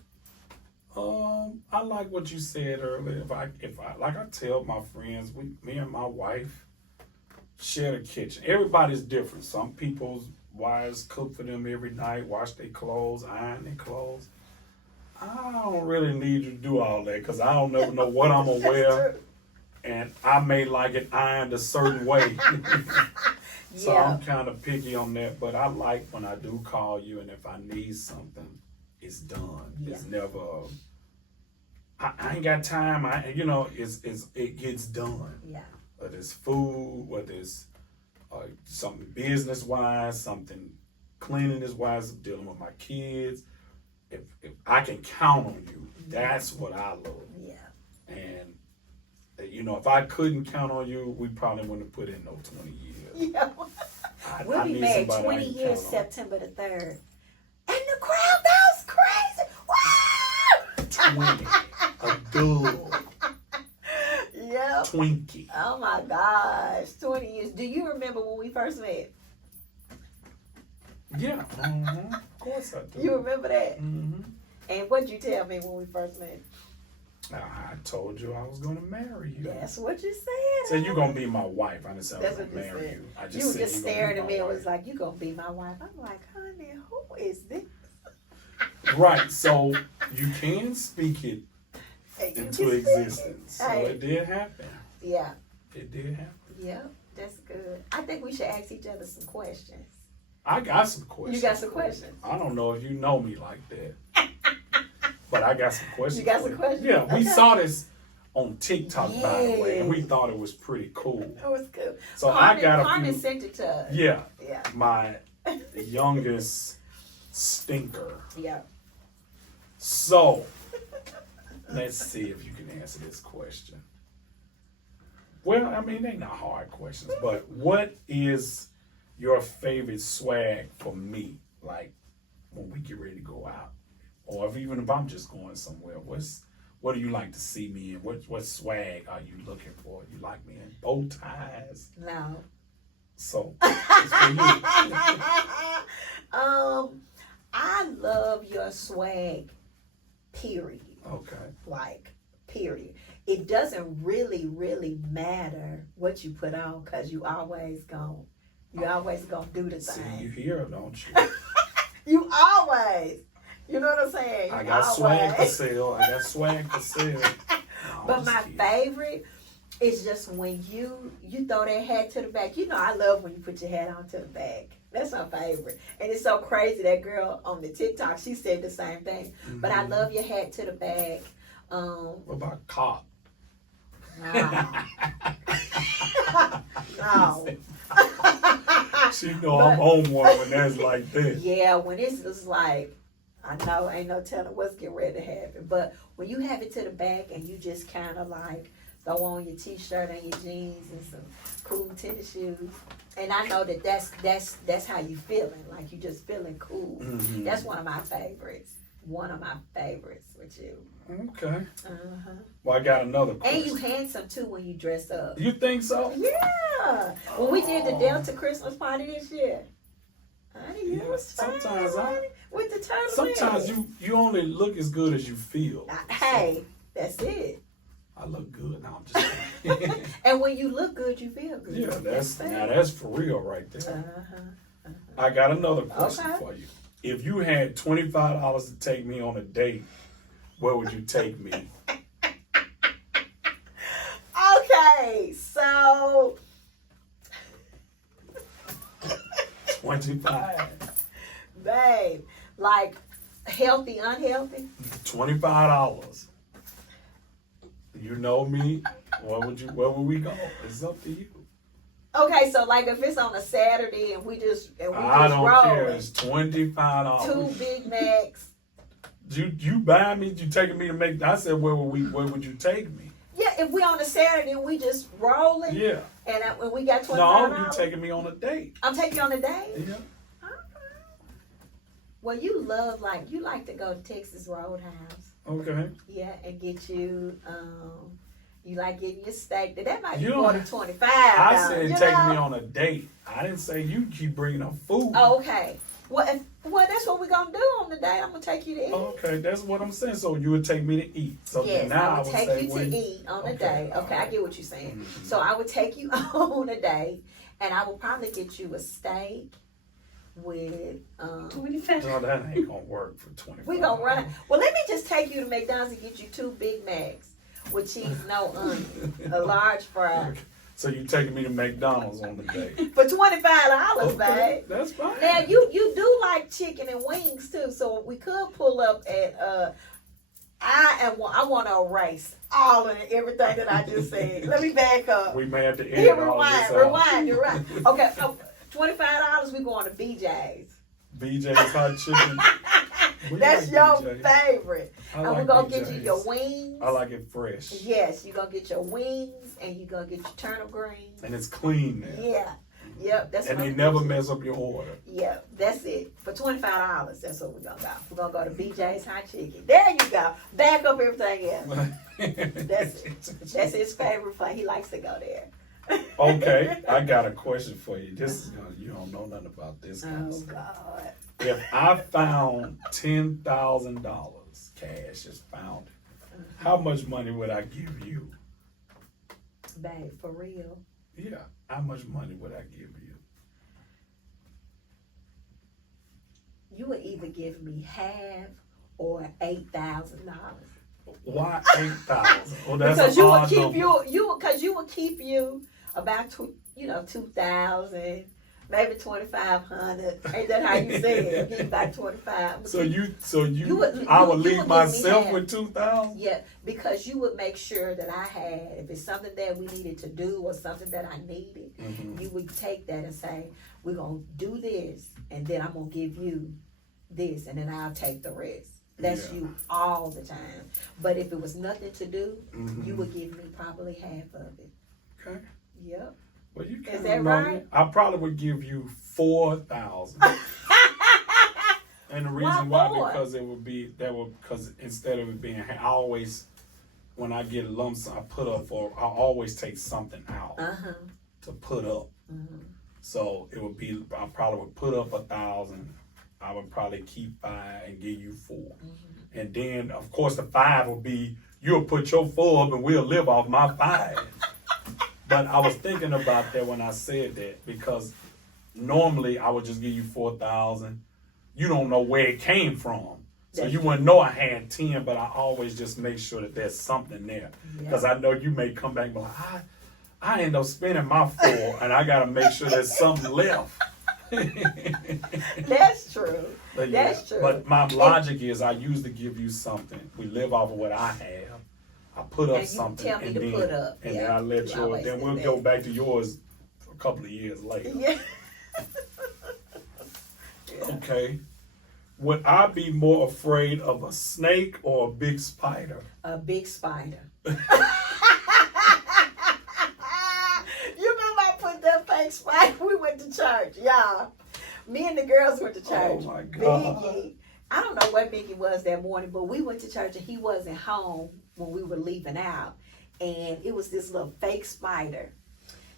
I like what you said earlier. If I like I tell my friends, me and my wife share the kitchen. Everybody's different. Some people's wives cook for them every night, wash their clothes, iron their clothes. I don't really need you to do all that because I don't never know what I'm gonna wear, and I may like it ironed a certain way. So I'm kind of picky on that. But I like when I do call you, and if I need something, it's done. Yeah. It's never. I ain't got time. It gets done. Yeah. Whether it's food, whether it's something business wise, something cleanliness wise, dealing with my kids. If I can count on you, that's what I love. Yeah. And if I couldn't count on you, we probably wouldn't have put in no 20 years. Yeah. We'll be married 20 years September the 3rd. And the crowd goes crazy. Wow! 20. A dove. Yep. Twinkie. Oh my gosh. 20 years. Do you remember when we first met? Yeah. Of course I do. You remember that? Mm-hmm. And what'd you tell me when we first met? I told you I was going to marry you. That's what you said. So you're going to be my wife. I didn't say I was That's going to what you marry said. you. I just You were said just you gonna staring be at my me and wife. was like, you gonna be my wife. I'm like, honey, who is this? Right. So you can speak it And you into can speak it. existence. So Hey. it did happen. Yeah. It did happen. Yep. That's good. I think we should ask each other some questions. I got some questions. You got some questions? I don't know if you know me like that. But I got some questions. You got for some questions? Yeah, we Okay. saw this on TikTok, by the way, and we Yes. thought it was pretty cool. That was good. So I got a Carmen few. sent it to us. Yeah, Yeah. my youngest stinker. Yeah. So let's see if you can answer this question. Well, I mean, they're not hard questions, but what is your favorite swag for me? Like when we get ready to go out, or even if I'm just going somewhere, what do you like to see me in? What swag are you looking for? You like me in bow ties? No. So it's for you. I love your swag. Period. Okay. Like, period. It doesn't really, really matter what you put on because you always gonna do the See, thing. you hear, don't you? You always. You know what I'm saying? I You got swag for always. sale. I got swag for sale. No, I'm But just my kidding. favorite is just when you throw that hat to the back. You know, I love when you put your hat on to the back. That's my favorite. And it's so crazy, that girl on the TikTok, she said the same thing. Mm-hmm. But I love your hat to the back. What about cop? No. No. She know I'm on one when that's like that. Yeah, when it's just like, I know ain't no telling what's getting ready to happen. But when you have it to the back and you just kind of like throw on your t-shirt and your jeans and some cool tennis shoes, and I know that's how you feeling. Like you just feeling cool. Mm-hmm. That's one of my favorites. One of my favorites with you. Okay. Uh-huh. Well, I got another question. And you handsome too when you dress up. You think so? Yeah. When we did the Delta Christmas party this year. Honey, you was fine, sometimes honey, with the turtle. Sometimes you only look as good as you feel. Hey, that's it. I look good now. I'm just kidding. And when you look good, you feel good. Yeah, that's for real right there. Uh-huh. I got another question Okay. for you. If you had $25 to take me on a date, where would you take me? Okay, so 25. babe, like healthy, unhealthy? $25. You know me. Where would we go? It's up to you. Okay, so like if it's on a Saturday and we just I don't rolling, care. It's $25. 2 Big Macs. You buy me? You taking me to make? I said, where would you take me? Yeah, if we on a Saturday and we just rolling, Yeah. and we got $25. No, you taking me on a date. I'm taking you on a date. Yeah. Well, you like to go to Texas Roadhouse. Okay. Yeah, and get you you like getting your steak. That might be You more don't- than $25. I said you take know? me on a date. I didn't say you keep bringing up food. Oh, okay. Well, that's what we're gonna do on the date. I'm gonna take you to eat. Okay, that's what I'm saying. So you would take me to eat. So Yes, now I would take say you to eat on a Okay, date. all Okay, I right. get what you're saying. Mhm. So I would take you on a date, and I will probably get you a steak with 25. No, that ain't gonna work for 25. we gonna run. Well, let me just take you to McDonald's and get you 2 Big Macs with cheese, no onion, a large fry So you taking me to McDonald's on the date? for $25, babe. That's fine. Now you do like chicken and wings too, so we could pull up at I want to erase all of everything that I just said. Let me back up. We may have to Here, edit all this out. rewind. You're right. Okay, so $25. We going to BJ's. BJ's hot chicken. We That's like your BJ's. favorite. I And like we're gonna get you BJ's. your wings. I like it fresh. Yes, you're gonna get your wings and you're gonna get your turnip greens. And it's clean there. Yeah. Yep, that's And what they I'm never gonna do. mess up your order. Yeah, that's it. For $25, that's what we're gonna go. We're gonna go to BJ's Hot Chicken. There you go. Back up everything else. That's it. That's his favorite place. He likes to go there. Okay, I got a question for you. This is you don't know nothing about this kind of Oh stuff. God. If I found $10,000 cash, just found it, how much money would I give you? Babe, for real. Yeah, how much money would I give you? You would either give me half or $8,000. Why 8,000? Well, that's Because a you would odd keep number. you would keep you about 2,000, maybe 2,500. Ain't that how you say it? Give you about 25. So you would- I you would would leave give me myself half. with 2,000. Yeah, because you would make sure that I had, if it's something that we needed to do or something that I needed, Mhm. you would take that and say, we're going to do this, and then I'm going to give you this, and then I'll take the rest. That's Yeah. you all the time. But if it was nothing to do, Mhm. you would give me probably half of it. Okay. Yep. Well, you Is kinda that know right? me. I probably would give you 4,000. And the reason Why why, four? because because instead of it being, I always, when I get lump sum, I always take something out Uh-huh. to put up. Mhm. So it would be, I probably would put up 1,000. I would probably keep 5 and give you 4. Mm-hmm. And then, of course, the 5 will be, you'll put your 4 up and we'll live off my 5. But I was thinking about that when I said that, because normally I would just give you 4,000. You don't know where it came from. So That's you wouldn't know I had 10, but I always just make sure that there's something there. Because I know you may come back and be like, I end up spending my 4 and I got to make sure there's something left. That's true. But That's true. But my logic is I usually give you something. We live off of what I have. I put up And you something tell me and to then put up. and Yeah, then I let you yours. always Then do we'll that. go back to yours a couple of years later. Yeah. Okay. Would I be more afraid of a snake or a big spider? A big spider. You remember I put that fake spider? We went to church, y'all. Me and the girls went to church. Oh my God. Binky, I don't know where Binky was that morning, but we went to church and he wasn't home when we were leaving out. And it was this little fake spider.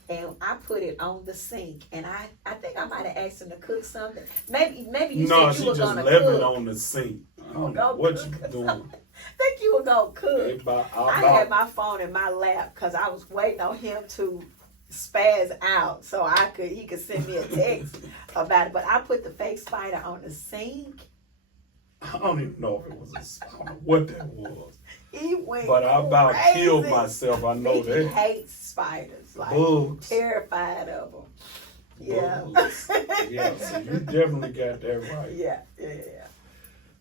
And I put it on the sink, and I think I might have asked him to cook something. Maybe you No, said she you were just gonna left cook. it on the sink. I don't know Go what cook you or doing. something. Think you were gonna cook. I had my phone in my lap because I was waiting on him to spaz out so he could send me a text about it. But I put the fake spider on the sink. I don't even know if it was I don't know what that was. He went But I about crazy. killed myself. I know He that. hates spiders. Like Bugs. terrified of them. Yeah. Bugs. Yeah, so you definitely got that right. Yeah.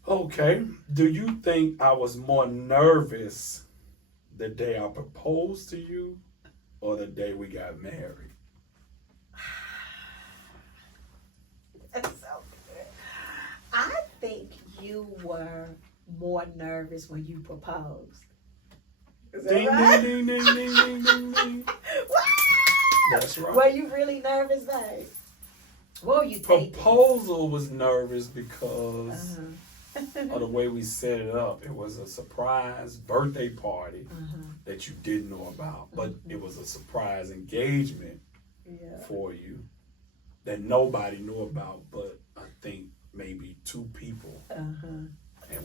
Okay. Do you think I was more nervous the day I proposed to you or the day we got married? That's so good. I think you were more nervous when you proposed. Is that Ding, right? ding, ding, ding, ding, ding, ding. That's right. Were you really nervous, babe? What were you thinking? Proposal was nervous because of the way we set it up. It was a surprise birthday party that you didn't know about, but it was a surprise engagement for you that nobody knew about, but I think maybe 2 people. And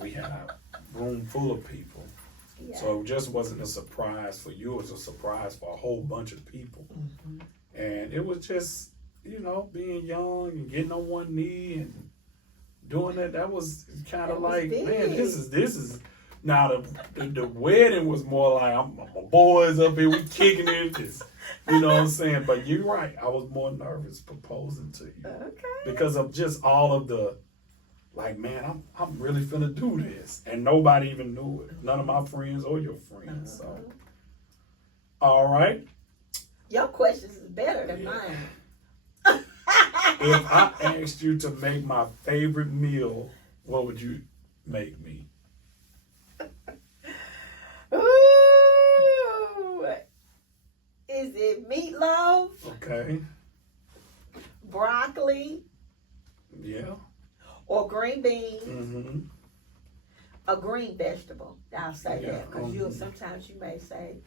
we had a room full of people. Yeah. So it just wasn't a surprise for you, it was a surprise for a whole bunch of people. And it was just, being young and getting on one knee and doing that was kind of like, big. man, this is now the wedding was more like my boys up here, we kicking it, just, you know what I'm saying? But you're right, I was more nervous proposing to you. Okay. Because of just all of the, like, man, I'm really finna do this. And nobody even knew it. None of my friends or your friends. So, all right. Your questions is better than mine. If I asked you to make my favorite meal, what would you make me? Ooh. Is it meatloaf, Okay. broccoli, Yeah. or green beans? Mm-hmm. A green vegetable. I'll say Yeah. that because sometimes you may say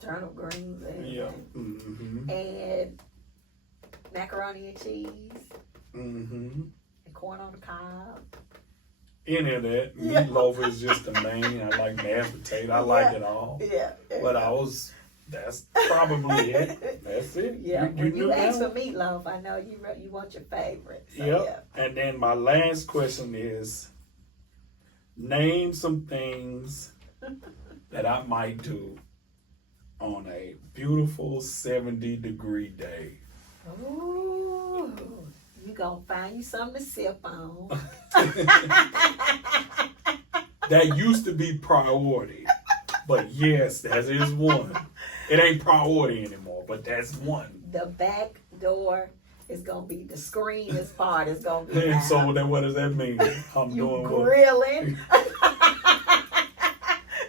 turnip greens and, Yeah. Mm-hmm. and macaroni and cheese Mm-hmm. and corn on the cob. Any of that. Yeah. Meatloaf is just the main. I like mashed potato. I like it all. Yeah. But that's probably it. That's it. Yeah. When knew you that ask for one? meatloaf, I know you want your favorite. So, Yep. And then my last question is, name some things that I might do on a beautiful 70-degree day. Ooh, you gonna find you something to sip on. That used to be priority. But yes, that is one. It ain't priority anymore, but that's one. The back door is gonna be the screenest part. Is gonna be And out. so then what does that mean? I'm You doing what? grilling.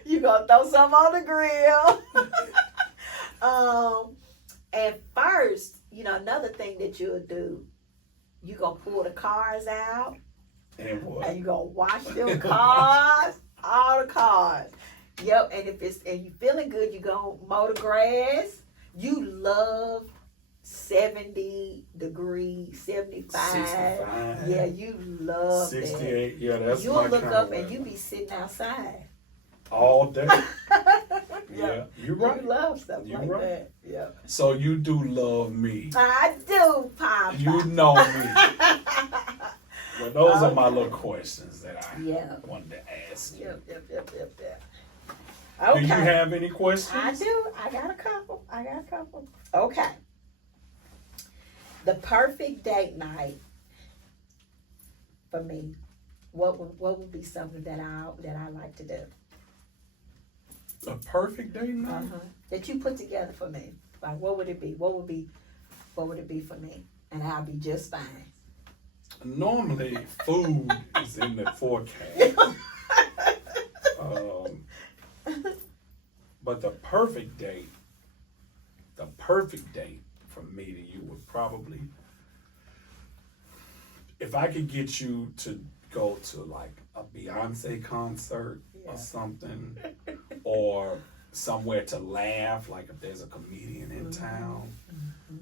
You gonna throw some on the grill. And first, another thing that you'll do, you gonna pull the cars out And what? and you gonna wash them cars, all the cars. Yep, and you feeling good, you gonna mow the grass. You love 70-degree, 75. 65. Yeah, you love 68. that. Yeah, that's You'll my look kind up of and weather. you be sitting outside. All day. Yeah, you're right. You love stuff You're like right. that. Yeah. So you do love me. I do, Papa. You know me. Well, those are my little questions that I wanted to ask you. Yep. Do Okay. you have any questions? I do. I got a couple. Okay. The perfect date night for me. What would be something that I like to do? A perfect date night? That you put together for me. Like, what would it be? What would it be for me? And I'll be just fine. Normally, food is in the forecast. But the perfect date for me to you would probably, if I could get you to go to like a Beyonce concert or something, or somewhere to laugh, like if there's a comedian in town.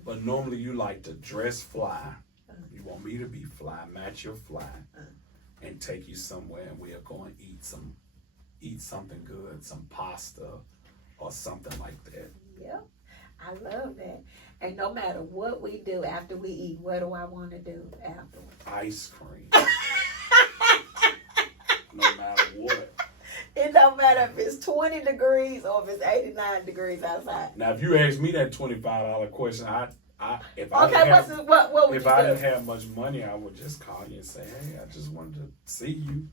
But normally you like to dress fly. You want me to be fly, match your fly, and take you somewhere, and we're going to eat something good, some pasta or something like that. Yep, I love that. And no matter what we do after we eat, what do I want to do afterwards? Ice cream. No matter what. It don't matter if it's 20 degrees or if it's 89 degrees outside. Now, if you ask me that $25 question, if I didn't have much money, I would just call you and say, hey, I just wanted to see you.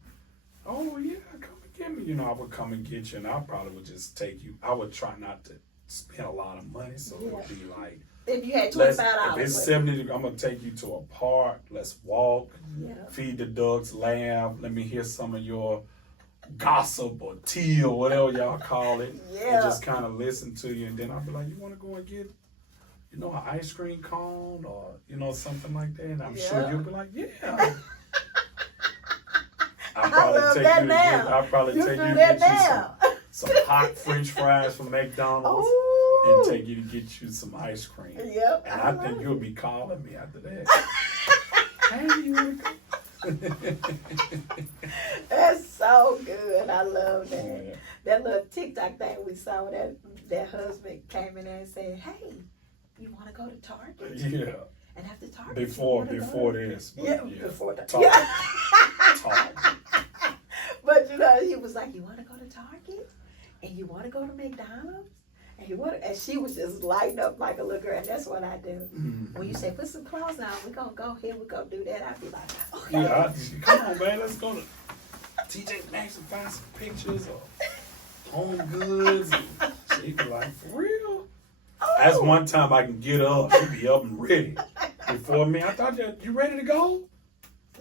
Oh, yeah, come and get me. You know, I would come and get you, and I probably would just take you. I would try not to spend a lot of money, so it would be like, if you had $25. If it's 70 degrees, I'm going to take you to a park. Let's walk, feed the ducks, laugh. Let me hear some of your gossip or tea or whatever y'all call it. And just kind of listen to you. And then I'll be like, you want to go and get, you know, an ice cream cone or, you know, something like that? And I'm sure you'll be like, yeah. I'll probably take you to get you some hot French fries from McDonald's. And take you to get you some ice cream. Yep. And I think you'll be calling me after that. Hey, you want to go? That's so good. I love that. Yeah. That little TikTok thing we saw, that husband came in there and said, hey, you want to go to Target? Yeah. And after Target, before this. Before that. Target. Target. But you know, he was like, you want to go to Target? And you want to go to McDonald's? And she was just lighting up like a little girl, and that's what I do. Mm-hmm. When you say, put some clothes on, we're going to go here, we're going to do that, I'd be like, okay. Yeah, come on, man, let's go to TJ Maxx and find some pictures of home goods. And she be like, for real? That's one time I can get up, she be up and ready. Before me, I thought, you ready to go?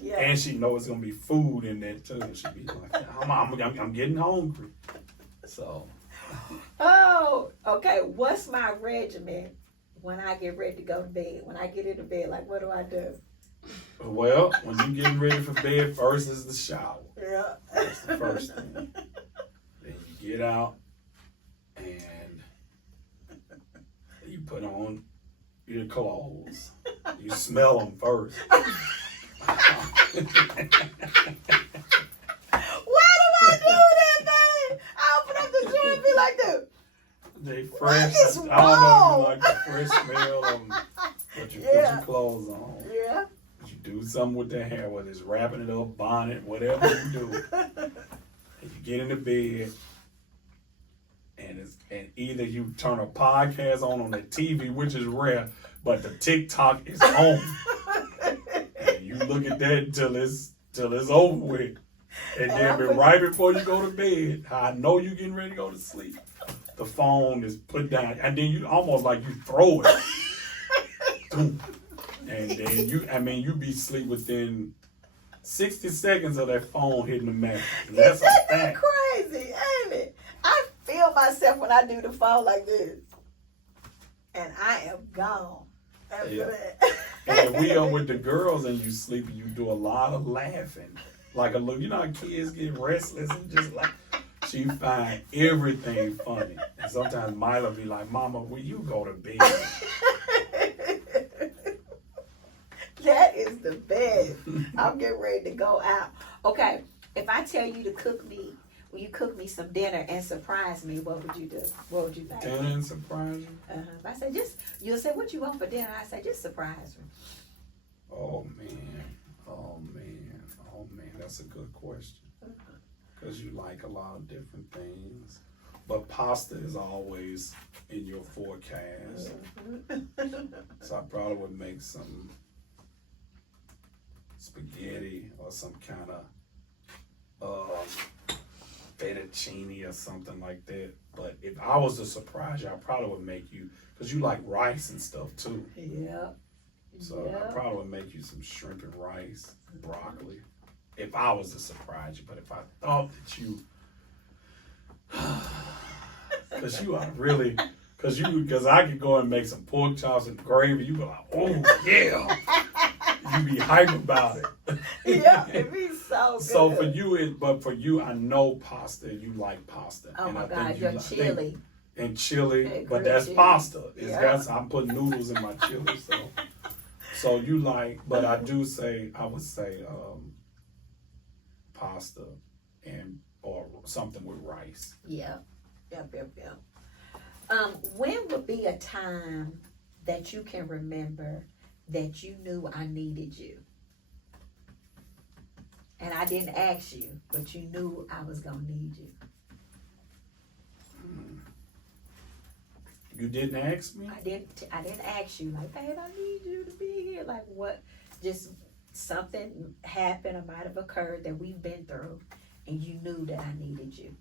Yeah. And she knows it's going to be food in there, too. She be like, I'm getting hungry. So... Oh, okay. What's my regimen when I get ready to go to bed? When I get into bed, like, what do I do? Well, when you're getting ready for bed, first is the shower. Yeah. That's the first thing. Then you get out and you put on your clothes. You smell them first. They fresh. What is wrong? I don't know if you like the fresh smell of them, but you put your clothes on. Yeah. You do something with their hair, whether it's wrapping it up, bonnet, whatever you do. And you get into bed, and either you turn a podcast on the TV, which is rare, but the TikTok is on. And you look at that until it's over with. And then right before you go to bed, I know you're getting ready to go to sleep. The phone is put down, and then you almost like you throw it. And then you be asleep within 60 seconds of that phone hitting the mattress. That's a fact. Crazy, ain't it? I feel myself when I do the phone like this, and I am gone after that. And if we are with the girls and you sleep, you do a lot of laughing. Like you know how kids get restless and just like, she find everything funny. And sometimes Mila be like, Mama, will you go to bed? That is the best. I'm getting ready to go out. Okay, if I tell you to cook me, will you cook me some dinner and surprise me? What would you do? What would you think? Dinner and surprise you? I say you'll say, what you want for dinner? I say, just surprise me. Oh man, that's a good question. Because you like a lot of different things. But pasta is always in your forecast. So I probably would make some spaghetti or some kind of fettuccine or something like that. But if I was to surprise you, I probably would make you, because you like rice and stuff too. Yeah. So I probably would make you some shrimp and rice, broccoli, if I was to surprise you. But if I thought that you, because you are really, because I could go and make some pork chops and gravy, you be like, oh yeah, you be hype about it. Yeah, it'd be so good. So for you, but for you, I know pasta. You like pasta. Oh and my I God, think your you chili. And chili, Okay, but grilled that's cheese. pasta. Yeah. I'm putting noodles in my chili, so you like, but I would say pasta or something with rice. Yep. When would be a time that you can remember that you knew I needed you? And I didn't ask you, but you knew I was gonna need you. You didn't ask me? I didn't ask you, like, babe, I need you to be here. Like, what? Just something happened or might have occurred that we've been through, and you knew that I needed you.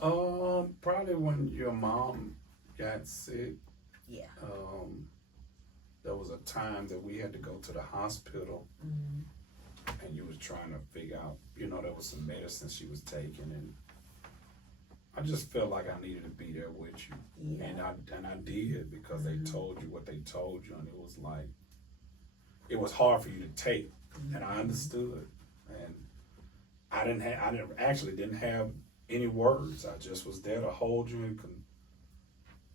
Probably when your mom got sick. Yeah. There was a time that we had to go to the hospital, Mm-hmm. and you was trying to figure out, there was some medicine she was taking, and I just felt like I needed to be there with you. Yeah. And I did, because they told you what they told you, and it was like, it was hard for you to take, and I understood. And I didn't have any words. I just was there to hold you and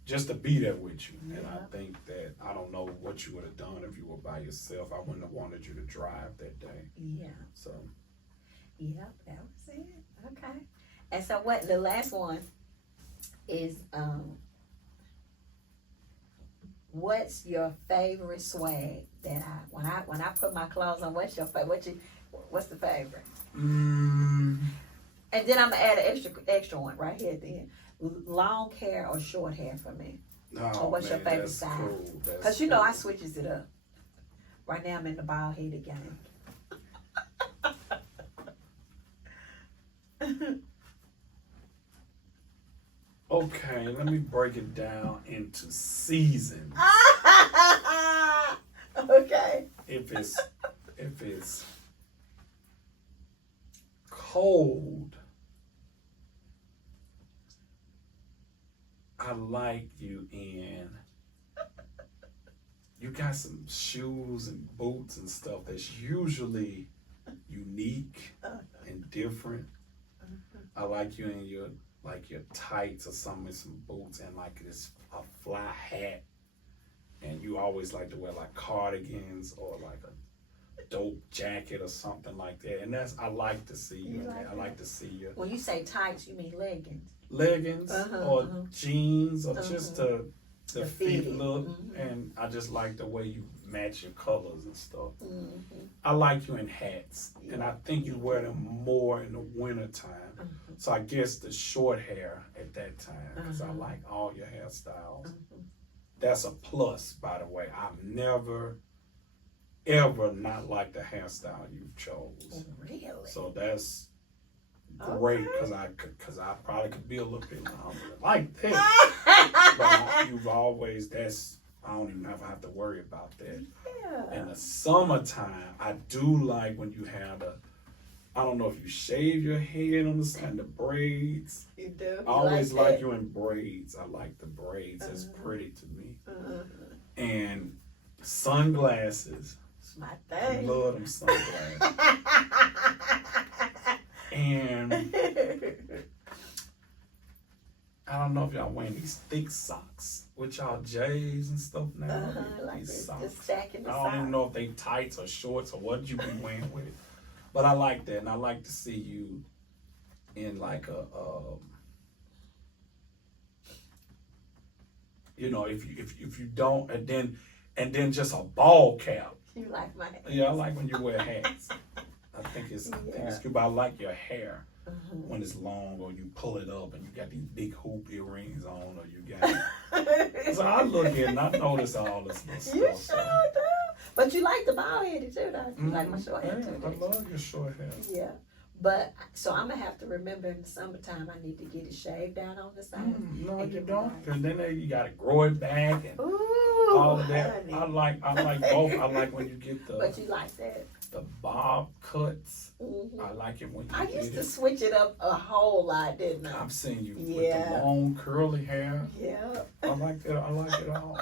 just to be there with you. Yeah. And I think that, I don't know what you would have done if you were by yourself. I wouldn't have wanted you to drive that day. Yeah. So. Yep, that was it. Okay. And so what the last one is, what's your favorite swag that when I put my clothes on, what's your favorite? What's the favorite? And then I'm gonna add an extra one right here at the end. Long hair or short hair for me? Or what's your favorite style? Cool. Because I switches it up. Right now I'm in the bald headed game. Okay, let me break it down into seasons. Okay. If it's cold, I like you got some shoes and boots and stuff that's usually unique and different. I like you in your tights or something with some boots and like this a fly hat. And you always like to wear like cardigans or like a dope jacket or something like that. And I like to see you in that. I like to see you. When you say tights, you mean leggings? Leggings or jeans or just the feet fitted. look. And I just like the way you match your colors and stuff. I like you in hats. And I think you wear them more in the winter time. So I guess the short hair at that time, because I like all your hairstyles. That's a plus, by the way. I've never, ever not liked the hairstyle you chose. Really? So that's great, because I probably could be a little bit longer like that. But you've always, I don't even have to worry about that. Yeah. In the summertime, I do like when you have I don't know if you shave your head on the side, the braids. You do? I always like you in braids. I like the braids. It's pretty to me. And sunglasses. It's my thing. Love them sunglasses. And I don't know if y'all wearing these thick socks with y'all J's and stuff now. Like These just stacking the I don't even know if they tights or shorts or what you be wearing with it. But I like that, and I like to see you in like a, if you don't, and then just a ball cap. You like my hair? Yeah, I like when you wear hats. I think it's good, but I like your hair when it's long, or you pull it up and you got these big hoop earrings on, or you got. So I look at it and I notice all this stuff. You sure do. But you like the bald headed too, though. You like my short hair too. I love your short hair. Yeah. But so I'm gonna have to remember in the summertime I need to get it shaved down on the side. No, you don't. Cause then you gotta grow it back and Ooh, all of that. Honey. I like both. I like when you get But you like that? the bob cuts. Mm-hmm. I like it when you I get used to it. switch it up a whole lot, didn't I? I've seen you with Yeah. the long curly hair. Yeah. I like it. I like it all.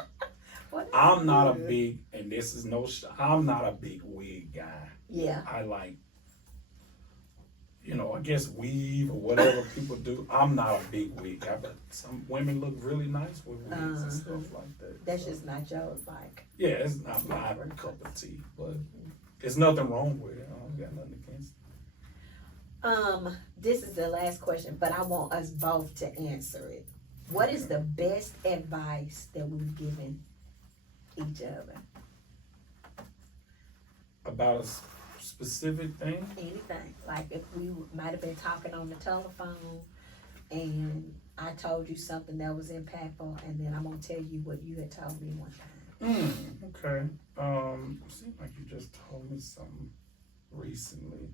Well, that's I'm not a good. big, and this is no. I'm not a big wig guy. Yeah. I like, I guess weave or whatever people do. I'm not a big wig guy, but some women look really nice with wigs and stuff like that. That's So, just not yours, like. yeah, it's not my cup of tea, but there's nothing wrong with it. I don't got nothing against it. This is the last question, but I want us both to answer it. What is the best advice that we've given each other? About a specific thing? Anything. Like if we might have been talking on the telephone and I told you something that was impactful, and then I'm gonna tell you what you had told me one time. Okay. Seems like you just told me something recently.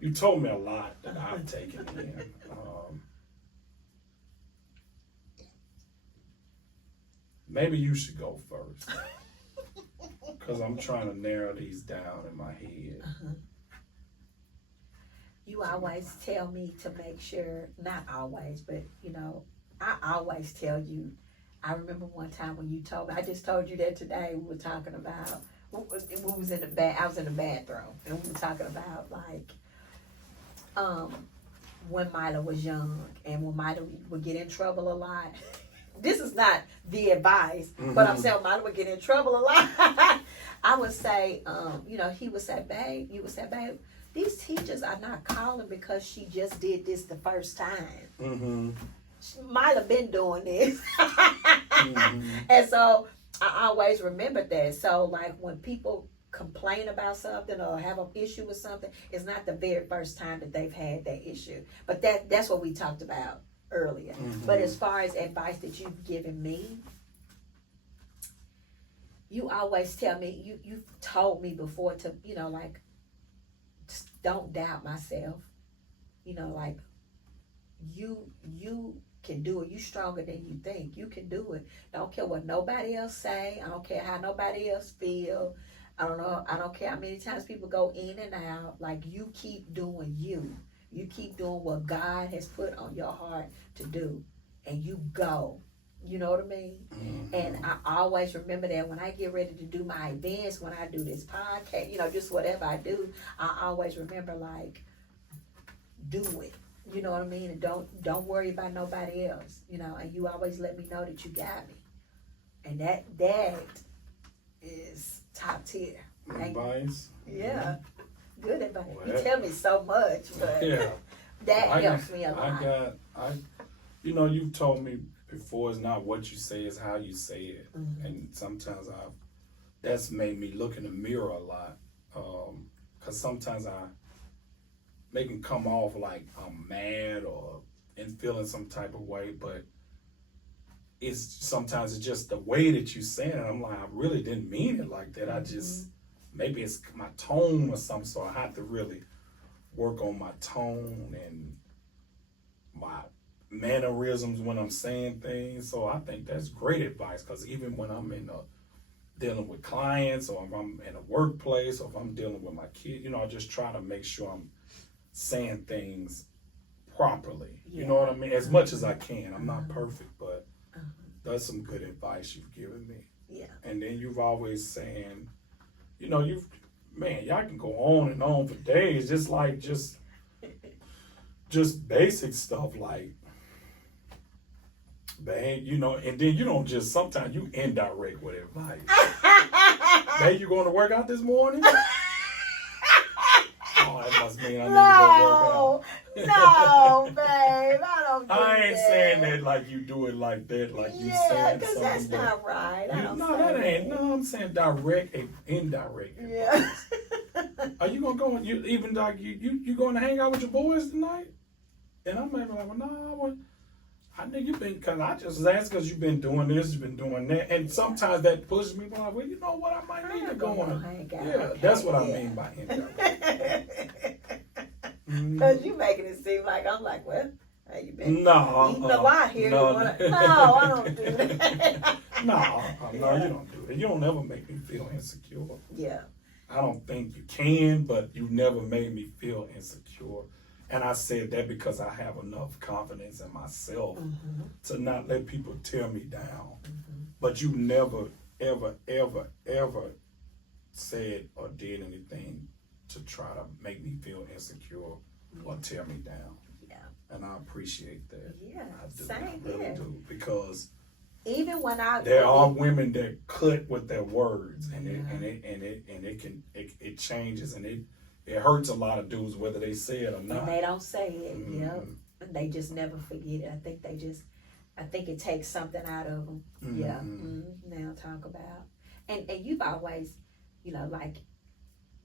You told me a lot that I've taken in. Maybe you should go first. Because I'm trying to narrow these down in my head. You always tell me to make sure, not always, but I always tell you. I remember one time when you told me, I just told you that today, we were talking about, I was in the bathroom, and we were talking about when Mila was young, and when Mila would get in trouble a lot. This is not the advice, but I'm saying Mila would get in trouble a lot. I would say, he would say, babe, you would say, babe, these teachers are not calling because she just did this the first time. Mila been doing this. And so I always remembered that. So like when people complain about something or have an issue with something, it's not the very first time that they've had that issue. But that's what we talked about earlier. But as far as advice that you've given me, you always tell me, you've told me before to, don't doubt myself. Like you can do it. You stronger than you think. You can do it. Don't care what nobody else say. I don't care how nobody else feel. I don't care how many times people go in and out. Like you keep doing you. You keep doing what God has put on your heart to do. And you go. You know what I mean? And I always remember that when I get ready to do my events, when I do this podcast, just whatever I do, I always remember do it. You know what I mean? And don't worry about nobody else. And you always let me know that you got me. And that is top tier. Advice? Yeah. Good advice. Well, You tell me so much, but that helps me a lot. You've told me before, it's not what you say, it's how you say it. And sometimes that's made me look in the mirror a lot. Because sometimes I make it come off like I'm mad or feeling some type of way, but sometimes it's just the way that you say it. I'm like, I really didn't mean it like that. I just, maybe it's my tone or something, so I have to really work on my tone and my mannerisms when I'm saying things. So I think that's great advice, because even when I'm dealing with clients, or if I'm in a workplace, or if I'm dealing with my kid, I just try to make sure I'm saying things properly. You know what I mean? As much as I can. I'm not perfect, but that's some good advice you've given me. Yeah. And then you've always saying, y'all can go on and on for days, just basic stuff like, babe, and then you don't just, sometimes you indirect with advice. Babe, you going to work out this morning? Oh, that must mean I need to go work out. No, babe, I don't do I ain't that. saying that like you do it like that, like you saying because something. that's not right. I don't No, that ain't. No, I'm saying direct and indirect. Yeah. Are you gonna go? You even like you going to hang out with your boys tonight? And I'm maybe like, well, no, I think you've been, because I just asked because you've been doing this, you've been doing that, and sometimes that pushes me. Like, well, you know what? I might need to go on. Yeah, that's what I mean by indirect. Because you making it seem like I'm like, well, You been No, eating a lot here. no, I don't do that. no, you don't do that. You don't ever make me feel insecure. Yeah. I don't think you can, but you never made me feel insecure. And I said that because I have enough confidence in myself to not let people tear me down. But you never, ever, ever, ever said or did anything to try to make me feel insecure or tear me down. Yeah. And I appreciate that. Yeah. I do. Same I really here. do. Because even when there are women that cut with their words, and it changes, and it hurts a lot of dudes whether they say it or not. And they don't say it. Yep. And they just never forget it. I think it takes something out of them. Yeah. Now talk about, and you've always, like,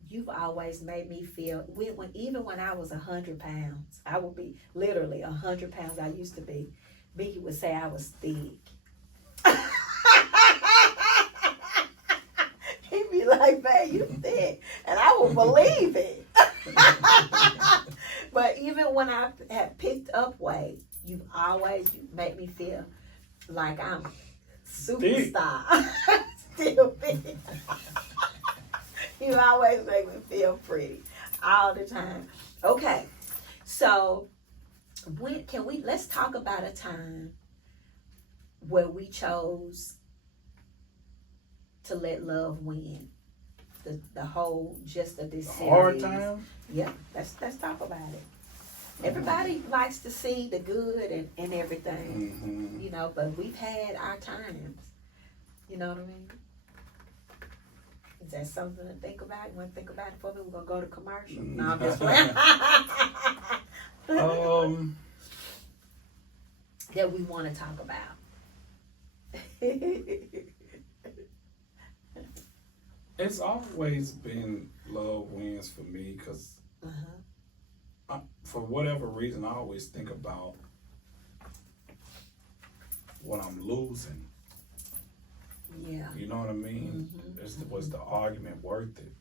you've always made me feel even when I was 100 pounds, I would be literally 100 pounds. I used to be. Binky would say I was thick. He'd be like, "Man, you thick," and I would believe it. But even when I have picked up weight, you make me feel like I'm superstar. Still big. You always make me feel pretty all the time. Okay, so let's talk about a time where we chose to let love win. The whole gist of this series. Hard time? Yeah, let's talk about it. Everybody likes to see the good and everything, but we've had our times. You know what I mean? Is that something to think about? You want to think about it for me? We're going to go to commercial. No, I'm just playing. That we want to talk about. It's always been love wins for me because for whatever reason, I always think about what I'm losing. Yeah. You know what I mean? Was the argument worth it?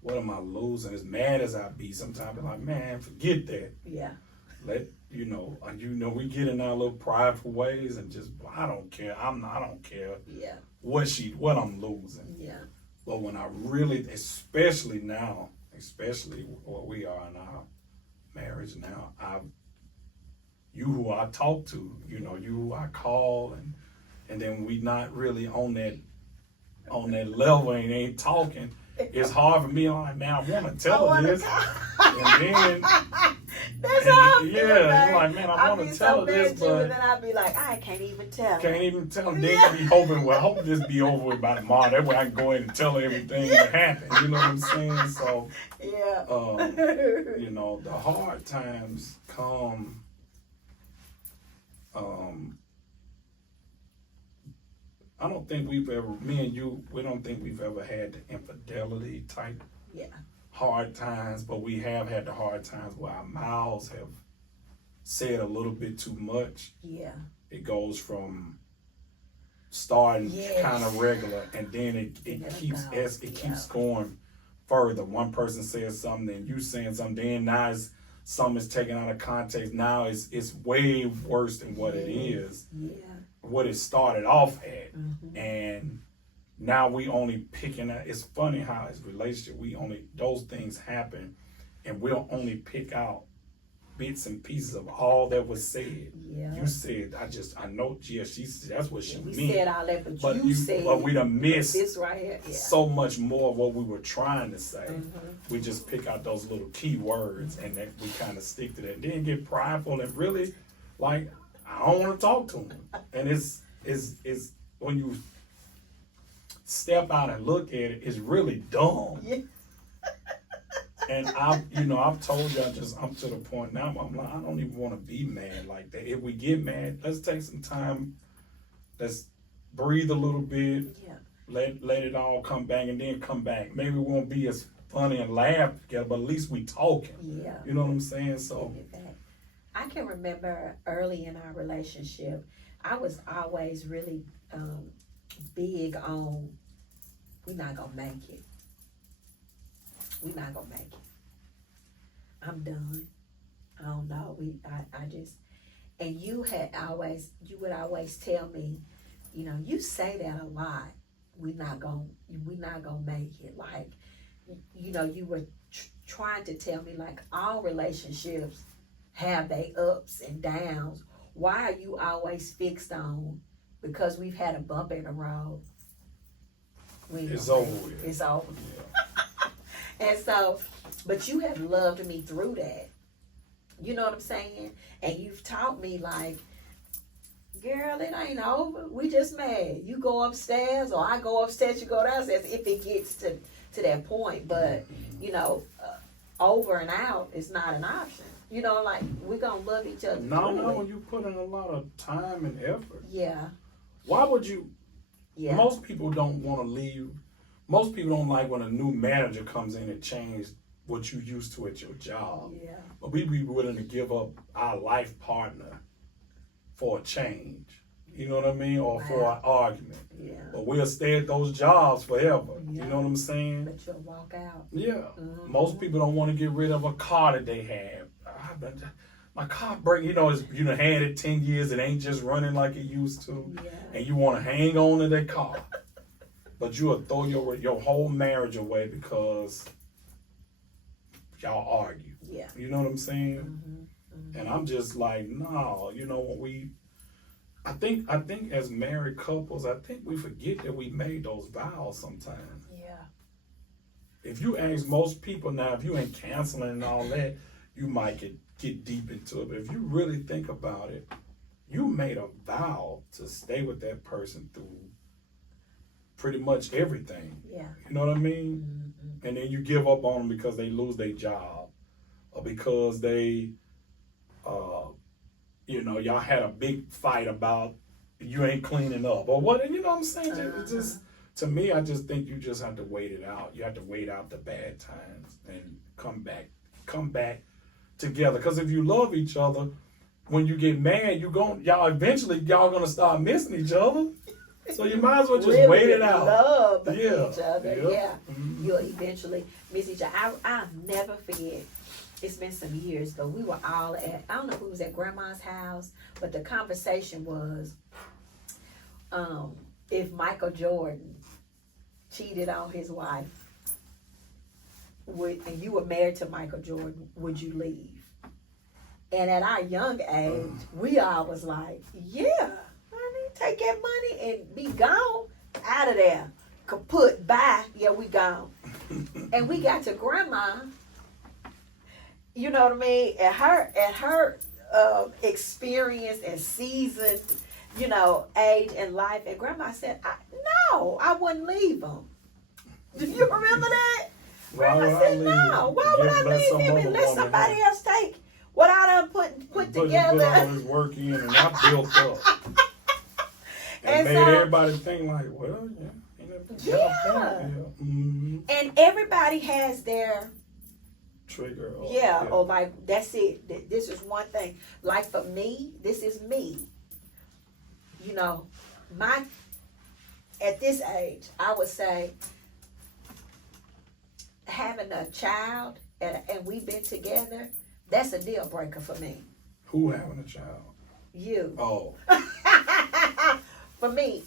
What am I losing? As mad as I be, sometimes I be like, man, forget that. Yeah. We get in our little prideful ways and just, I don't care. I don't care. Yeah. What I'm losing. Yeah. But when I really, especially what we are in our marriage now, you who I talk to, you who I call, and then we not really on that level and ain't talking. It's hard for me. I'm like, man, I want to tell her this, and then that's how I feel. Yeah, I'm like, man, I want to tell her this, but then I'll be like, I can't even tell. Can't even tell her. Then I be hoping, I hope this be over with by tomorrow. That way I can go in and tell her everything that happened. You know what I'm saying? So, yeah. The hard times come. I don't think me and you, we don't think we've ever had the infidelity type hard times, but we have had the hard times where our mouths have said a little bit too much. Yeah. It goes from starting kind of regular, and then it keeps going further. One person says something, then you saying something, then now something is taken out of context. Now it's way worse than what it is. Yeah. What it started off at. And now we only picking up. It's funny how it's relationship, those things happen, and we'll only pick out bits and pieces of all that was said. Yeah. You said, I know, she said, that's what she meant. We said all that, but you said. But we done missed this right here. Yeah. So much more of what we were trying to say. We just pick out those little key words, and that we kind of stick to that. And then get prideful and really, like, I don't want to talk to them. And it's when you step out and look at it, it's really dumb. Yeah. And I've told you, I'm to the point now, I'm like, I don't even want to be mad like that. If we get mad, let's take some time, let's breathe a little bit, let it all come back, and then come back. Maybe we won't be as funny and laugh together, but at least we talking. Yeah. You know what I'm saying? So I can remember early in our relationship, I was always really big on, we're not gonna make it. We're not gonna make it. I'm done. I don't know. And you would always tell me, you know, you say that a lot. We're not gonna make it. Like, you know, you were trying to tell me like all relationships have they ups and downs. Why are you always fixed on because we've had a bump in the road? It's over with. It's over. Yeah. And so, but you have loved me through that. You know what I'm saying? And you've taught me like, girl, it ain't over. We just mad. You go upstairs or I go upstairs, you go downstairs if it gets to that point. But, you know, over and out is not an option. You know, like, we're going to love each other. No, when you put in a lot of time and effort. Yeah. Why would you? Yeah. Most people don't want to leave. Most people don't like when a new manager comes in and changes what you used to at your job. Yeah. But we be willing to give up our life partner for a change. You know what I mean? Or for an argument. Yeah. But we'll stay at those jobs forever. Yeah. You know what I'm saying? But you'll walk out. Yeah. Mhm. Most people don't want to get rid of a car that they have. My car break, you know, you done had it 10 years, it ain't just running like it used to. Yeah. And you want to hang on to that car. But you'll throw your whole marriage away because y'all argue. Yeah. You know what I'm saying? Mm-hmm. And I'm just like, no, you know, I think as married couples, I think we forget that we made those vows sometimes. Yeah. If you ask most people now, if you ain't counseling and all that, you might get deep into it. But if you really think about it, you made a vow to stay with that person through pretty much everything. Yeah. You know what I mean? Mm-hmm. And then you give up on them because they lose their job or because they, you know, y'all had a big fight about you ain't cleaning up or what. And you know what I'm saying? It's just, to me, I just think you just have to wait it out. You have to wait out the bad times and come back together. Because if you love each other, when you get mad, y'all eventually gonna start missing each other. So you might as well just really wait it out. Love Yeah. each other. Yeah. Yeah. Mhm. You'll eventually miss each other. I'll never forget. It's been some years ago. We were all I don't know if we was at grandma's house, but the conversation was, if Michael Jordan cheated on his wife, and you were married to Michael Jordan, would you leave? And at our young age, we all was like, yeah, honey, take that money and be gone out of there. Kaput, bye, yeah, we gone. And we got to grandma, you know what I mean, at her experience and seasoned, you know, age and life. And grandma said, no, I wouldn't leave him. Do you remember that? Grandma said, no, why would I leave him and let somebody else take what I done put together? Put all this work in and I built up. And made so, everybody think like, well, yeah. Yeah. Mm-hmm. And everybody has their trigger. or like, that's it. This is one thing. Like for me, this is me. You know, at this age, I would say having a child and we've been together, that's a deal breaker for me. Who having a child? You. Oh. For me,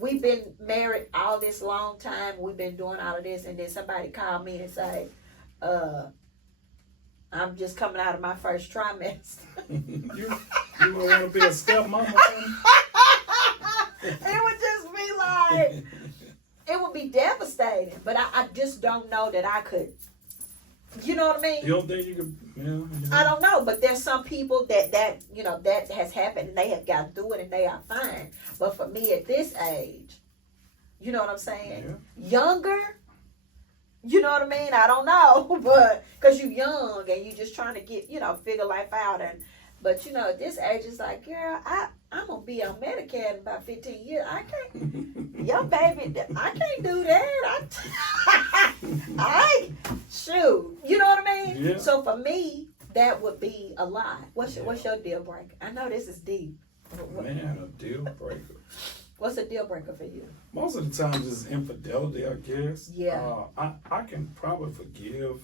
we've been married all this long time. We've been doing all of this, and then somebody called me and say, I'm just coming out of my first trimester. you don't want to be a stepmama? It would just be like, it would be devastating. But I just don't know that I could. You know what I mean? You don't think you could? Yeah. I don't know, but there's some people that you know that has happened and they have gotten through it and they are fine. But for me at this age, you know what I'm saying? Yeah. Younger, you know what I mean? I don't know, but because you're young and you're just trying to get, you know, figure life out. But you know, at this age, it's like, girl, I'm gonna be on Medicare in about 15 years. I can't, your baby, I can't do that. Shoot, you know what I mean? Yeah. So for me, that would be a lie. What's your deal breaker? I know this is deep. Man, a deal breaker. What's a deal breaker for you? Most of the times it's infidelity, I guess. Yeah. I can probably forgive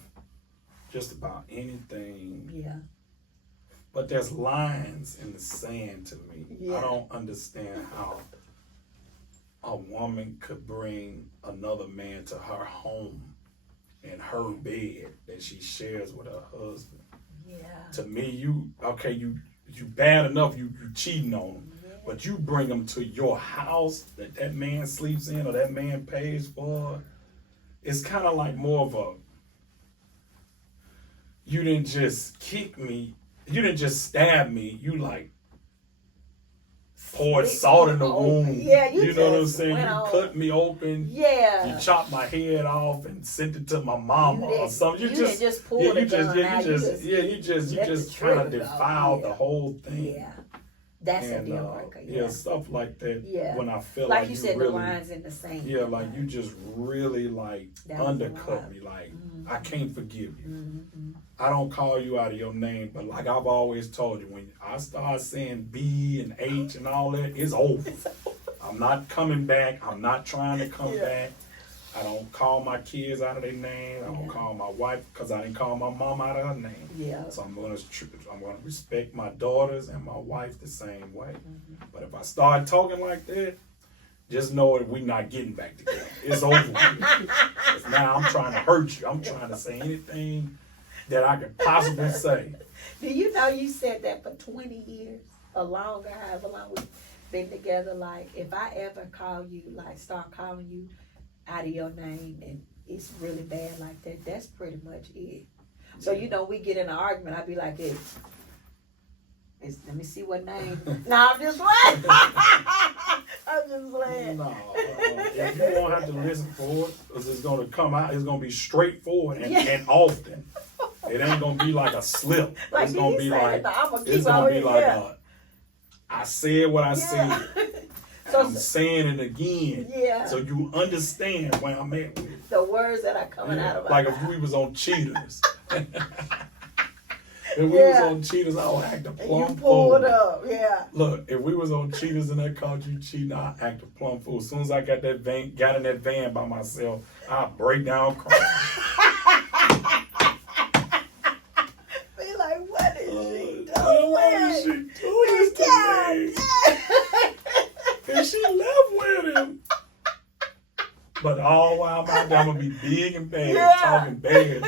just about anything. Yeah. But there's lines in the sand to me. Yeah. I don't understand how a woman could bring another man to her home and her bed that she shares with her husband. Yeah. To me, you bad enough, you cheating on him. Yeah. But you bring him to your house that man sleeps in or that man pays for. It's kind of like more of a, you didn't just kick me, you didn't just stab me, you like poured salt in the wound. Yeah, you know what I'm saying? went You on. cut me open. Yeah. You chopped my head off and sent it to my mama or something. You didn't just pull the gun out. You just kind of defiled the whole thing. Yeah. That's a deal breaker. Yeah, stuff like that. Yeah. When I feel like like you you said, really, the lines in the sand. yeah, like you just really like That was undercut me. Like I can't forgive you. Mm-hmm. I don't call you out of your name, but like I've always told you, when I start saying B and H and all that, it's over. I'm not coming back. I'm not trying to come back. I don't call my kids out of their name. I don't call my wife because I didn't call my mom out of her name. Yeah. So I'm gonna respect my daughters and my wife the same way. But if I start talking like that, just know that we're not getting back together. It's over with. 'Cause now I'm trying to hurt you. I'm trying to say anything that I could possibly say. Do you know you said that for 20 years or longer, however long we've been together? Like, if I ever call you, like, start calling you out of your name and it's really bad like that, that's pretty much it. So, you know, we get in an argument, I'd be like, hey, let me see what name. No, I'm just playing. I'm just playing. No, if you won't have to listen for it, because it's going to come out, it's going to be straightforward and often. It ain't going to be like a slip. Like it's going to be like, it's going to be like, I said what I said. So, I'm saying it again. Yeah. So you understand where I'm at with it. The words that are coming out of my like mouth. if we was on Cheaters. If we was on Cheaters, I would act a plum You pulled fool. up, yeah. Look, if we was on Cheaters and they called you cheating, I'd act a plum fool. As soon as I got in that van by myself, I'd break down crying. Be like, what is she doing? What is she doing today? And she left with him. But all while I'm gonna be big and bad, talking bad.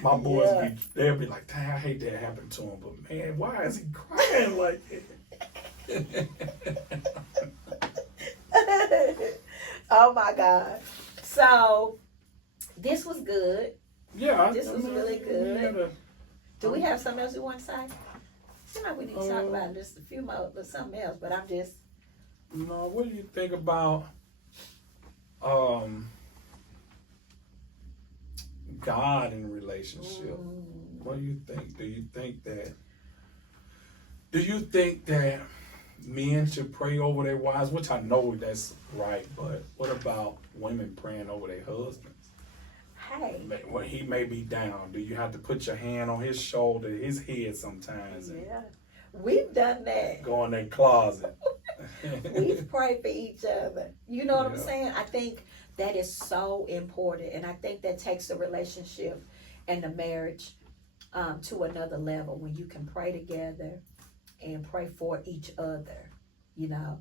My boys they'll be like, dang, I hate that happened to him, but man, why is he crying like that? Oh my God. So this was good. Yeah, This was really good. Do we have something else we want to say? Seems like we need to talk about just a few more, but something else. But I'm just. No, what do you think about God in a relationship? What do you think? Do you think that men should pray over their wives? Which I know that's right, but what about women praying over their husbands? Hey. When he may be down, do you have to put your hand on his shoulder, his head sometimes? Yeah. We've done that. Go in that closet. We've prayed for each other. You know what I'm saying? I think that is so important. And I think that takes the relationship and the marriage to another level when you can pray together and pray for each other. You know,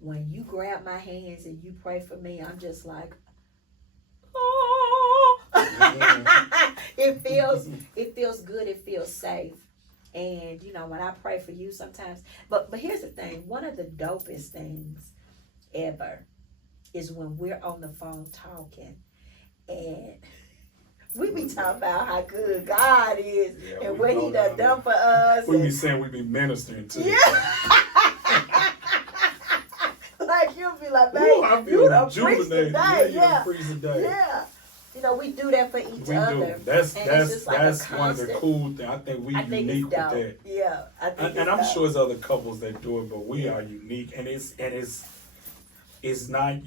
when you grab my hands and you pray for me, I'm just like, oh. It feels good. It feels safe. And, you know, when I pray for you sometimes, but here's the thing. One of the dopest things ever is when we're on the phone talking and we be talking about how good God is and what he done for us. We be saying we be ministering to Like you'll be like, man, you done preached today. Yeah. You know, we do that for each other. That's like one of the cool things. I think we unique with that. Yeah, I think and I'm sure there's other couples that do it, but we are unique, and it's not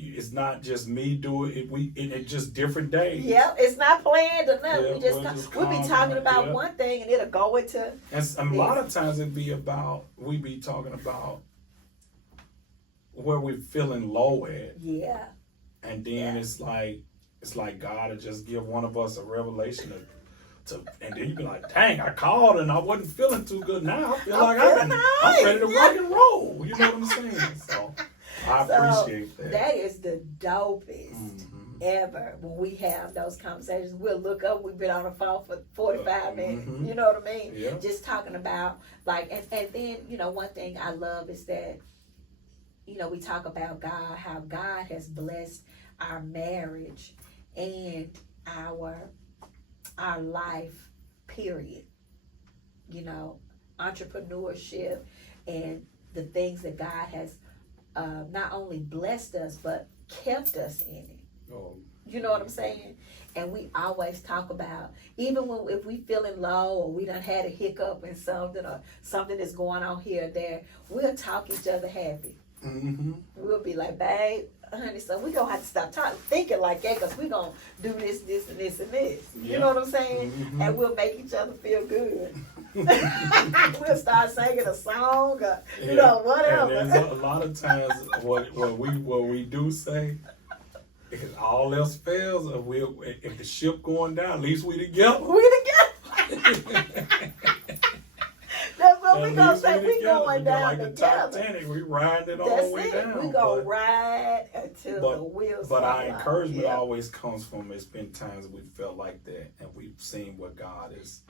just me do it. It's just different days. Yeah, it's not planned or nothing. Yeah, we'll be talking about one thing, and it'll go into. And a lot of times we be talking about where we're feeling low at. Yeah. And then it's like God will just give one of us a revelation And then you be like, dang, I called and I wasn't feeling too good. Now I feel like feeling I'm ready to rock and roll. You know what I'm saying? So I appreciate that. That is the dopest ever when we have those conversations. We'll look up, we've been on the phone for 45 minutes. You know what I mean? Yeah. Just talking about, like, and then, you know, one thing I love is that, you know, we talk about God, how God has blessed our marriage and our life, period. You know, entrepreneurship and the things that God has not only blessed us, but kept us in it. Oh. You know what I'm saying? And we always talk about, even when if we feeling low or we done had a hiccup in something or something that's going on here or there, we'll talk each other happy. We'll be like, babe, honey, so we gonna have to stop thinking like that, because we gonna do this, this, and this, and this. You know what I'm saying? And we'll make each other feel good. We'll start singing a song or, you know, whatever. And there's a lot of times what we do say, if all else fails, if the ship going down, at least we together. We together. That's what we gonna say. We going down like together. The Titanic, we riding it all That's the way it. down. We gonna ride until the wheels fall But our out. encouragement always comes from, it's been times we felt like that, and we've seen what God is.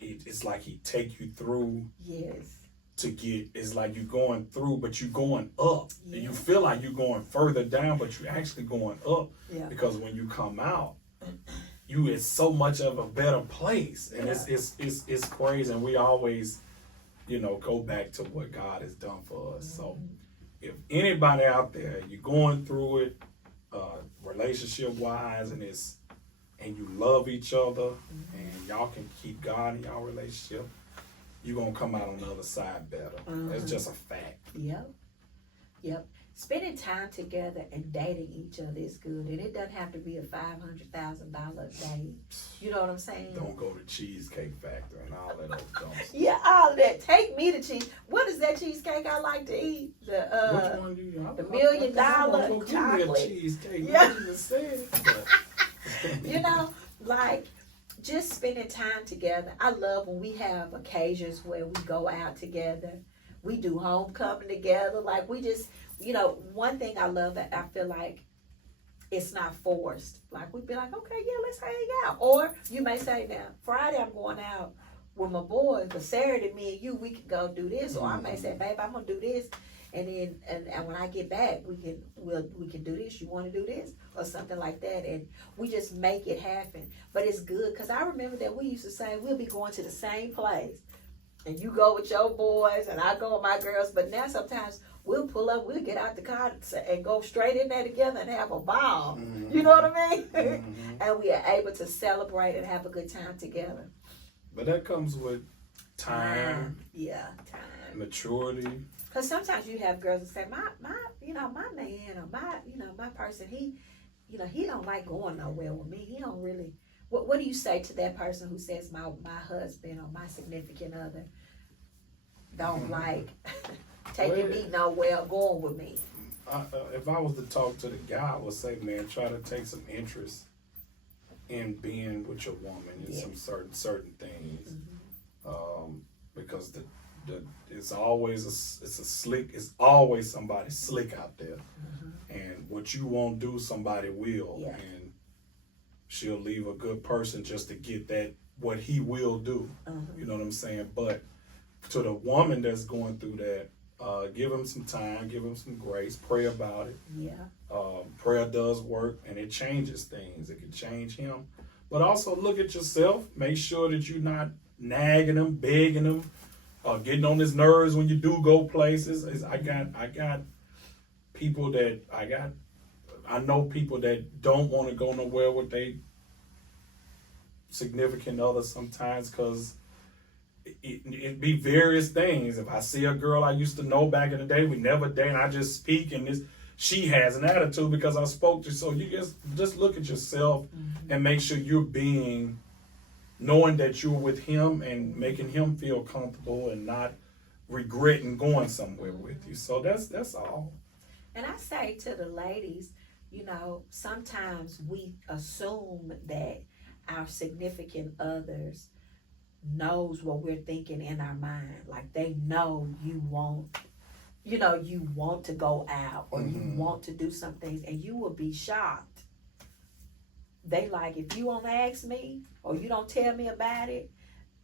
It's like He take you through. Yes. To get, it's like you're going through, but you're going up. Yeah. And you feel like you're going further down, but you're actually going up. Yeah. Because when you come out, you is so much of a better place, and it's crazy. And we always, you know, go back to what God has done for us. So, if anybody out there, you're going through it, relationship wise, and you love each other, and y'all can keep God in y'all relationship, you're going to come out on the other side better. It's just a fact. Yep. Spending time together and dating each other is good. And it doesn't have to be a $500,000 date. You know what I'm saying? Don't go to Cheesecake Factory and all that old dump. Yeah, all of that. Take me to cheese. What is that cheesecake I like to eat? Which one do you? The $1 million chocolate. chocolate. Cheesecake. Yeah. You just said it. You know, like, just spending time together. I love when we have occasions where we go out together. We do homecoming together. Like, we just, you know, one thing I love that I feel like it's not forced. Like, we'd be like, okay, yeah, let's hang out. Or you may say, now, Friday I'm going out with my boys, but Saturday me and you, we can go do this. Or I may say, babe, I'm gonna do this. And then, and when I get back, we can do this. You want to do this or something like that, and we just make it happen. But it's good, because I remember that we used to say we'll be going to the same place, and you go with your boys, and I go with my girls. But now sometimes we'll pull up, we'll get out the car and go straight in there together and have a ball. You know what I mean? And we are able to celebrate and have a good time together. But that comes with time. Yeah, time. Maturity. Because sometimes you have girls that say, my man or my person, he don't like going nowhere with me. He don't really. What do you say to that person who says my husband or my significant other don't like taking me nowhere or going with me? If I was to talk to the guy, I would say, man, try to take some interest in being with your woman in some certain things, because it's always somebody slick out there, and what you won't do, somebody will, and she'll leave a good person just to get that what he will do. You know what I'm saying? But to the woman that's going through that, give him some time, give him some grace, pray about it. Prayer does work, and it changes things. It can change him, but also look at yourself. Make sure that you're not nagging him, begging him, getting on his nerves when you do go places. I got people that I know people that don't want to go nowhere with their significant other sometimes, because it be various things. If I see a girl I used to know back in the day, we never dated, I just speak, and she has an attitude because I spoke to her. So you just look at yourself and make sure you're knowing that you're with him and making him feel comfortable and not regretting going somewhere with you. So that's all. And I say to the ladies, sometimes we assume that our significant others knows what we're thinking in our mind. Like they know you want, you want to go out or you want to do some things, and you will be shocked. They like, if you don't ask me or you don't tell me about it,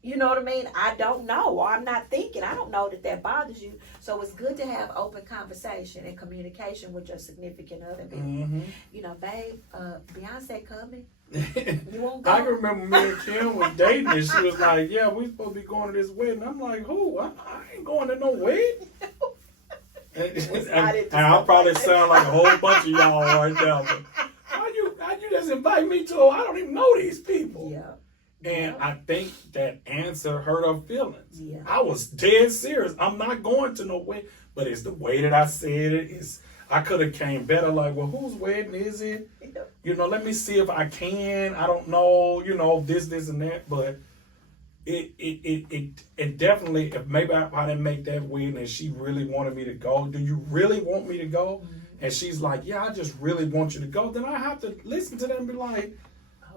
you know what I mean? I don't know, or I'm not thinking. I don't know that bothers you. So it's good to have open conversation and communication with your significant other. Babe, Beyonce coming. You won't go? I can remember me and Kim was dating, and she was like, "Yeah, we supposed to be going to this wedding." I'm like, "Who? I ain't going to no wedding." and I probably sound like a whole bunch of y'all right now. But how you just invite me to? I don't even know these people. Yeah. And I think that answer hurt her feelings. Yeah. I was dead serious. I'm not going to no wedding, but it's the way that I said it. I could have came better. Like, well, whose wedding is it? Yeah. Let me see if I can. I don't know. This and that. But it definitely. If maybe I didn't make that wedding, and she really wanted me to go. Do you really want me to go? Mm-hmm. And she's like, yeah, I just really want you to go. Then I have to listen to them and be like,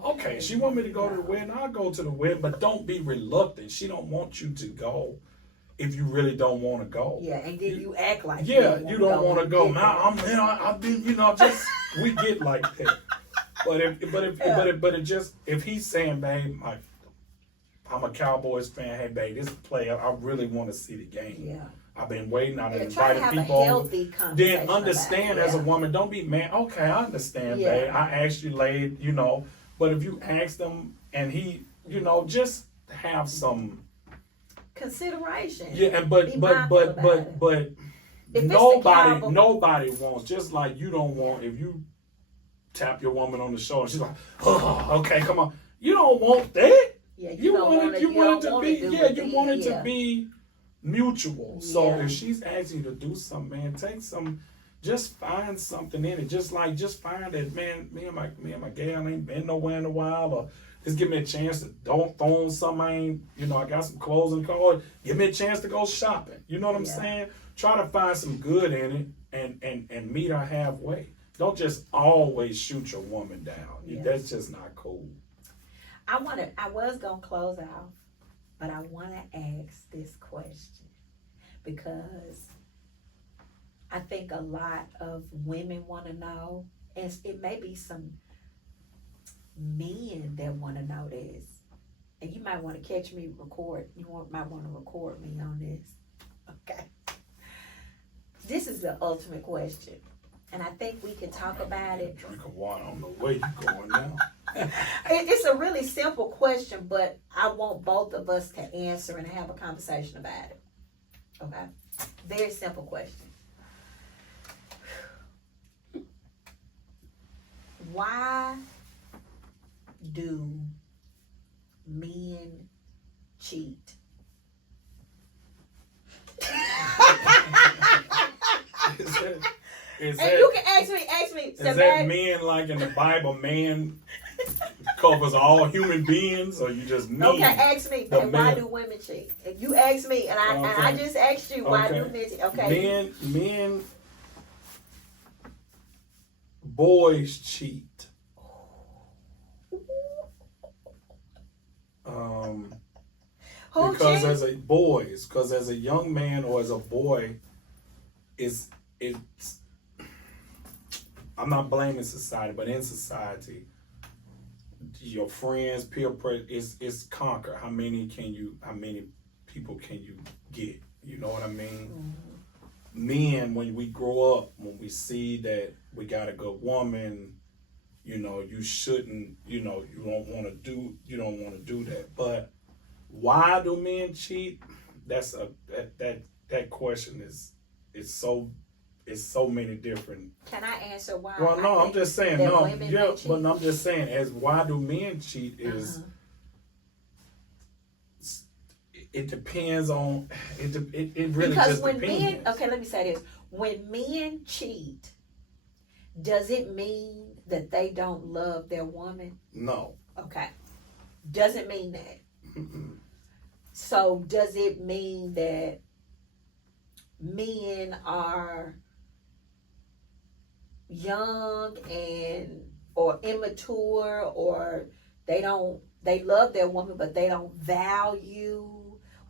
okay, she want me to go to the wedding, I'll go to the wedding, but don't be reluctant. She don't want you to go if you really don't want to go. Yeah, and then you act like you don't want to go. Now I've been, just we get like that. If he's saying, babe, I'm a Cowboys fan. Hey, babe, this player, I really want to see the game. Yeah. I've been waiting. I've been inviting people. Then understand as a woman. Don't be mad. Okay, I understand, babe. I asked you late, But if you ask them and he, just have some consideration. Yeah, and but nobody wants, just like you don't want, if you tap your woman on the shoulder, she's like, oh, okay, come on. You don't want that. Yeah, you want it to be mutual. Yeah. So if she's asking you to do something, man, just find something in it. Just find that, man, me and my gal ain't been nowhere in a while, or just give me a chance to don't throw on something. I got some clothes in the car. Give me a chance to go shopping. You know what I'm saying? Try to find some good in it and meet her halfway. Don't just always shoot your woman down. Yeah. That's just not cool. I was gonna close out, but I wanna ask this question because I think a lot of women want to know, and it may be some men that want to know this, and you might want to catch me record. Might want to record me on this. Okay. This is the ultimate question, and I think we can talk about it. Drink of water. I don't know where you going now. It's a really simple question, but I want both of us to answer and have a conversation about it. Okay? Very simple question. Why do men cheat? You can ask me. Is that men like in the Bible, man covers all human beings, or you just mean? Okay, ask me. Why do women cheat? If you ask me, and I just asked you, why do men cheat? Okay. Men, boys cheat. Because as a young man or as a boy, it's I'm not blaming society, but in society, your friends, peer pressure is conquer. How many people can you get? You know what I mean? Mm-hmm. Men, when we grow up, when we see that we got a good woman, you shouldn't, you don't want to do that. But why do men cheat? That question is so many different. Can I answer why? Well, no, I'm just saying but I'm just saying, as why do men cheat is. It depends on it really because just when depends. men, okay, let me say this: when men cheat, does it mean that they don't love their woman? No. Okay, doesn't mean that. Mm-mm. So does it mean that men are young or immature, or they love their woman, but they don't value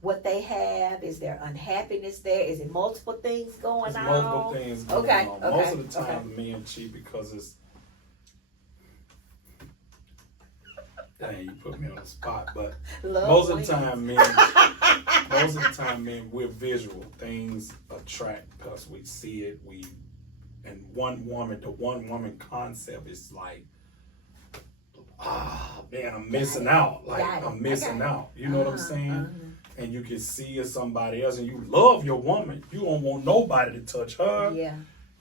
what they have. Is there unhappiness there? Is it multiple things going There's on? multiple things going on. Most of the time, men cheat because it's. Dang, you put me on the spot, but most of the time, men, we're visual. Things attract us. We see it. And the one woman concept is like, man, I'm missing out. Like, I'm missing out. You know what I'm saying? And you can see it's somebody else, and you love your woman. You don't want nobody to touch her. Yeah.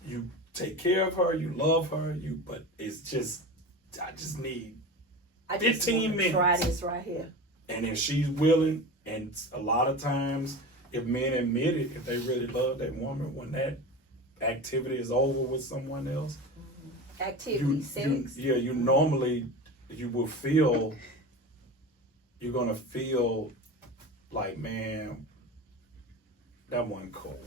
You take care of her. You love her. But it's just, I just need 15 minutes. Try this right here. And if she's willing, and a lot of times, if men admit it, if they really love that woman, when that activity is over with someone else, sex. You normally, you will feel, you're gonna feel like, man, that wasn't cool.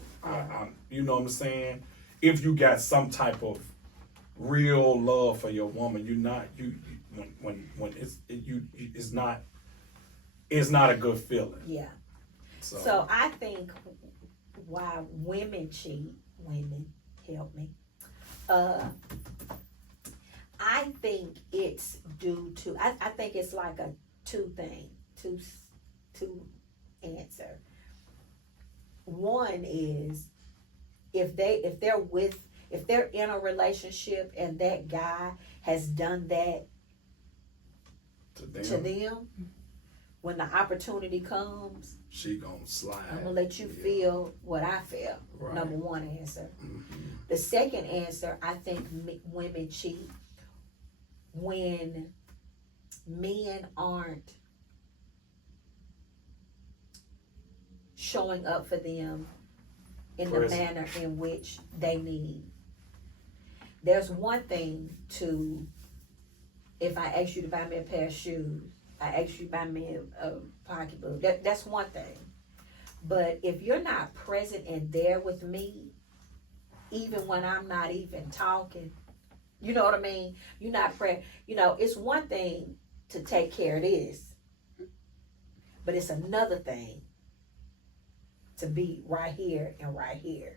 You know what I'm saying? If you got some type of real love for your woman, you're not when it's not a good feeling. Yeah. So I think why women cheat, women help me. I think it's due to I think it's like a two answer. One is if they're in a relationship and that guy has done that to them, when the opportunity comes, she gonna slide. I'm gonna let you feel what I feel. Right. Number one answer. The second answer, I think women cheat when men aren't showing up for them in the manner in which they need. There's one thing to, if I ask you to buy me a pair of shoes, I ask you to buy me a pocketbook, that's one thing. But if you're not present and there with me, even when I'm not even talking, you know what I mean? You're not it's one thing to take care of this, but it's another thing to be right here and right here.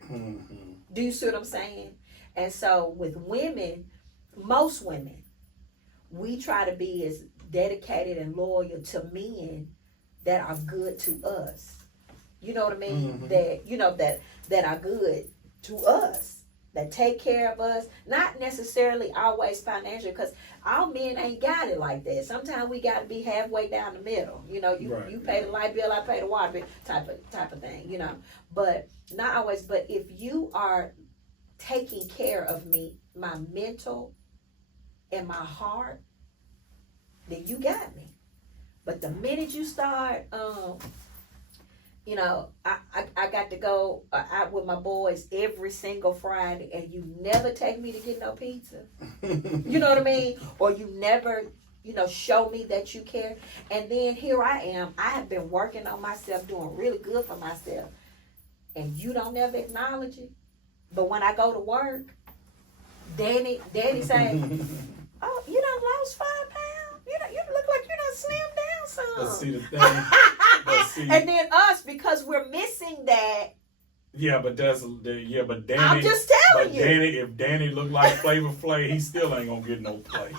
Do you see what I'm saying? And so with women, most women, we try to be as dedicated and loyal to men that are good to us. You know what I mean? That are good to us, that take care of us, not necessarily always financially, because our men ain't got it like that. Sometimes we got to be halfway down the middle. You pay the light bill, I pay the water bill, type of thing. But not always. But if you are taking care of me, my mental and my heart, then you got me. But the minute you start, I got to go out with my boys every single Friday, and you never take me to get no pizza. You know what I mean? Or you never, show me that you care. And then here I am. I have been working on myself, doing really good for myself, and you don't ever acknowledge it. But when I go to work, Daddy say, "Oh, you done lost 5 pounds. You look like you done slimmed down some." Let's see the thing. And then us, because we're missing that. Yeah, but but Danny. I'm just telling you. If Danny look like Flavor Flav, he still ain't gonna get no play.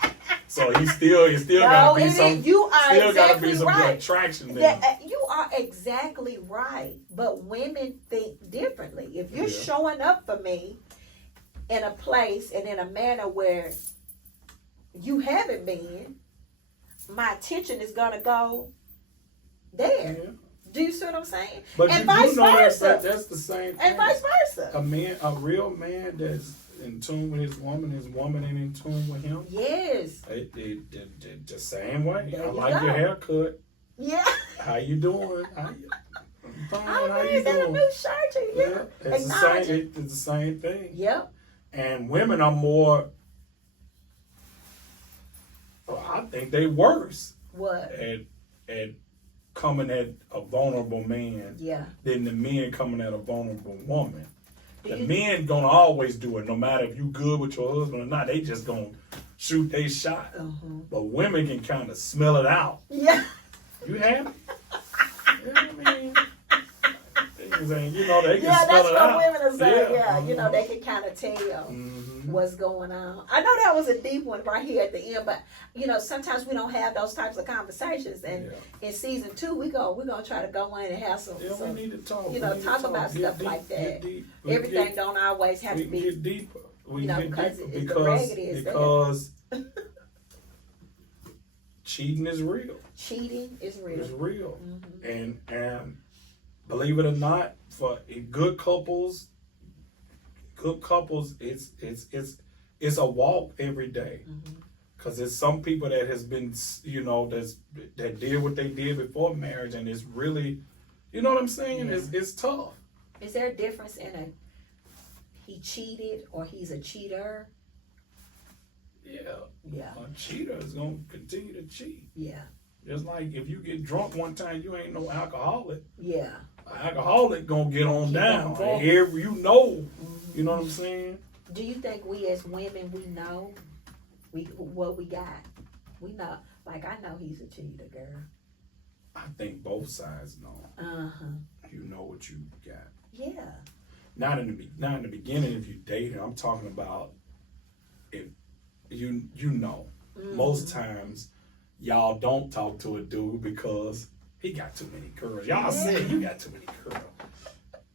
So he still gotta be some. You are still exactly gotta be some right. attraction there. You are exactly right. But women think differently. If you're showing up for me in a place and in a manner where you haven't been, my attention is gonna go there. Yeah. Do you see what I'm saying? But and you vice do know versa. That's the same thing. And vice versa. A real man that's in tune with his woman ain't in tune with him. Yes. They the same way. There I you like go. your haircut. Yeah. How you doing? I'm fine. How you got doing? a new shirt. Yeah. It's the same thing. Yep. And women are more. I think they worse. What? At coming at a vulnerable man. Yeah. Than the men coming at a vulnerable woman. The men gonna always do it, no matter if you good with your husband or not. They just gonna shoot their shot. Uh-huh. But women can kind of smell it out. Yeah. You happy? You know what I mean? Things ain't, you know, they can Yeah, smell that's it what out. women are saying. Yeah, Mhm. you know, they can kind of tell what's going on. I know that was a deep one right here at the end, but you know, sometimes we don't have those types of conversations. And in season 2, we're gonna try to go in and have some. Yeah, we need to talk. You know, talk about Get stuff deep, like get that. deep. Everything don't always have We to can be. get deeper. We You know, can because get it's deeper the raggedy is because cheating is real. Cheating is real. It's real. Mm-hmm. And believe it or not, for good couples, it's a walk every day. Mm-hmm. Cause there's some people that has been, you know, that did what they did before marriage, and it's really, you know what I'm saying? Yeah. It's tough. Is there a difference in a he cheated or he's a cheater? Yeah. Yeah. A cheater is gonna continue to cheat. Yeah. Just like if you get drunk one time, you ain't no alcoholic. Yeah. An alcoholic gonna get on Keep down. on going. Every you know what I'm saying? Do you think we as women, we know what we got? We know, like I know he's a cheater, girl. I think both sides know. Uh-huh. You know what you got. Yeah. Not in the beginning if you dating. I'm talking about if you know. Mm-hmm. Most times y'all don't talk to a dude because he got too many girls. Y'all say you got too many girls.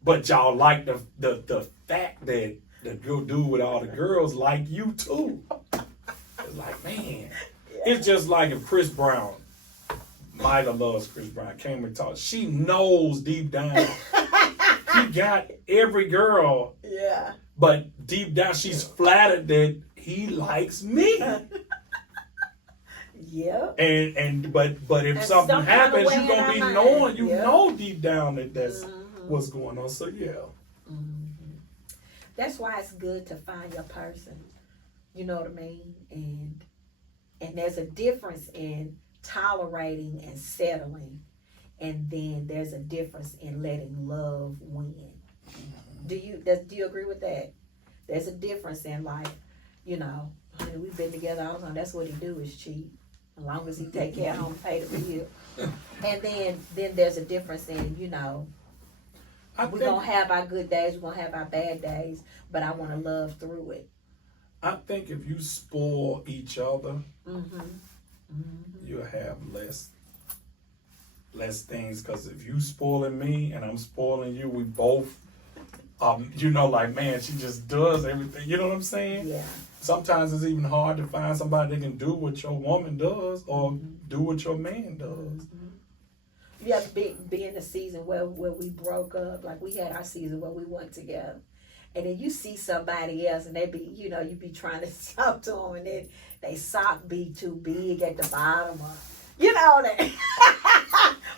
But y'all like the fact that the good dude with all the girls like you too. It's like, man. It's just like if Chris Brown, Mila loves Chris Brown, came and talked. She knows deep down he got every girl. Yeah. But deep down she's flattered that he likes me. Yeah. But if something some kind of happens, way you're in gonna our be mind. knowing, you Yeah. know deep down that that's Mm-hmm. what's going on. So yeah. Mm-hmm. That's why it's good to find your person. You know what I mean? And there's a difference in tolerating and settling, and then there's a difference in letting love win. Do you agree with that? There's a difference in, like, you know, honey, we've been together all the time. That's what he do is cheat. As long as he take care of home, pay the bill. And then there's a difference in, you know, we're gonna have our good days, we're gonna have our bad days, but I want to love through it. I think if you spoil each other, Mm-hmm. Mm-hmm. you'll have less things. Because if you spoiling me and I'm spoiling you, we both, you know, like, man, she just does everything. You know what I'm saying? Yeah. Sometimes it's even hard to find somebody that can do what your woman does or do what your man does. Mm-hmm. You have to be in the season where we broke up. Like, we had our season where we went together. And then you see somebody else and they be, you know, you be trying to talk to them and then they sock be too big at the bottom, or, you know, they,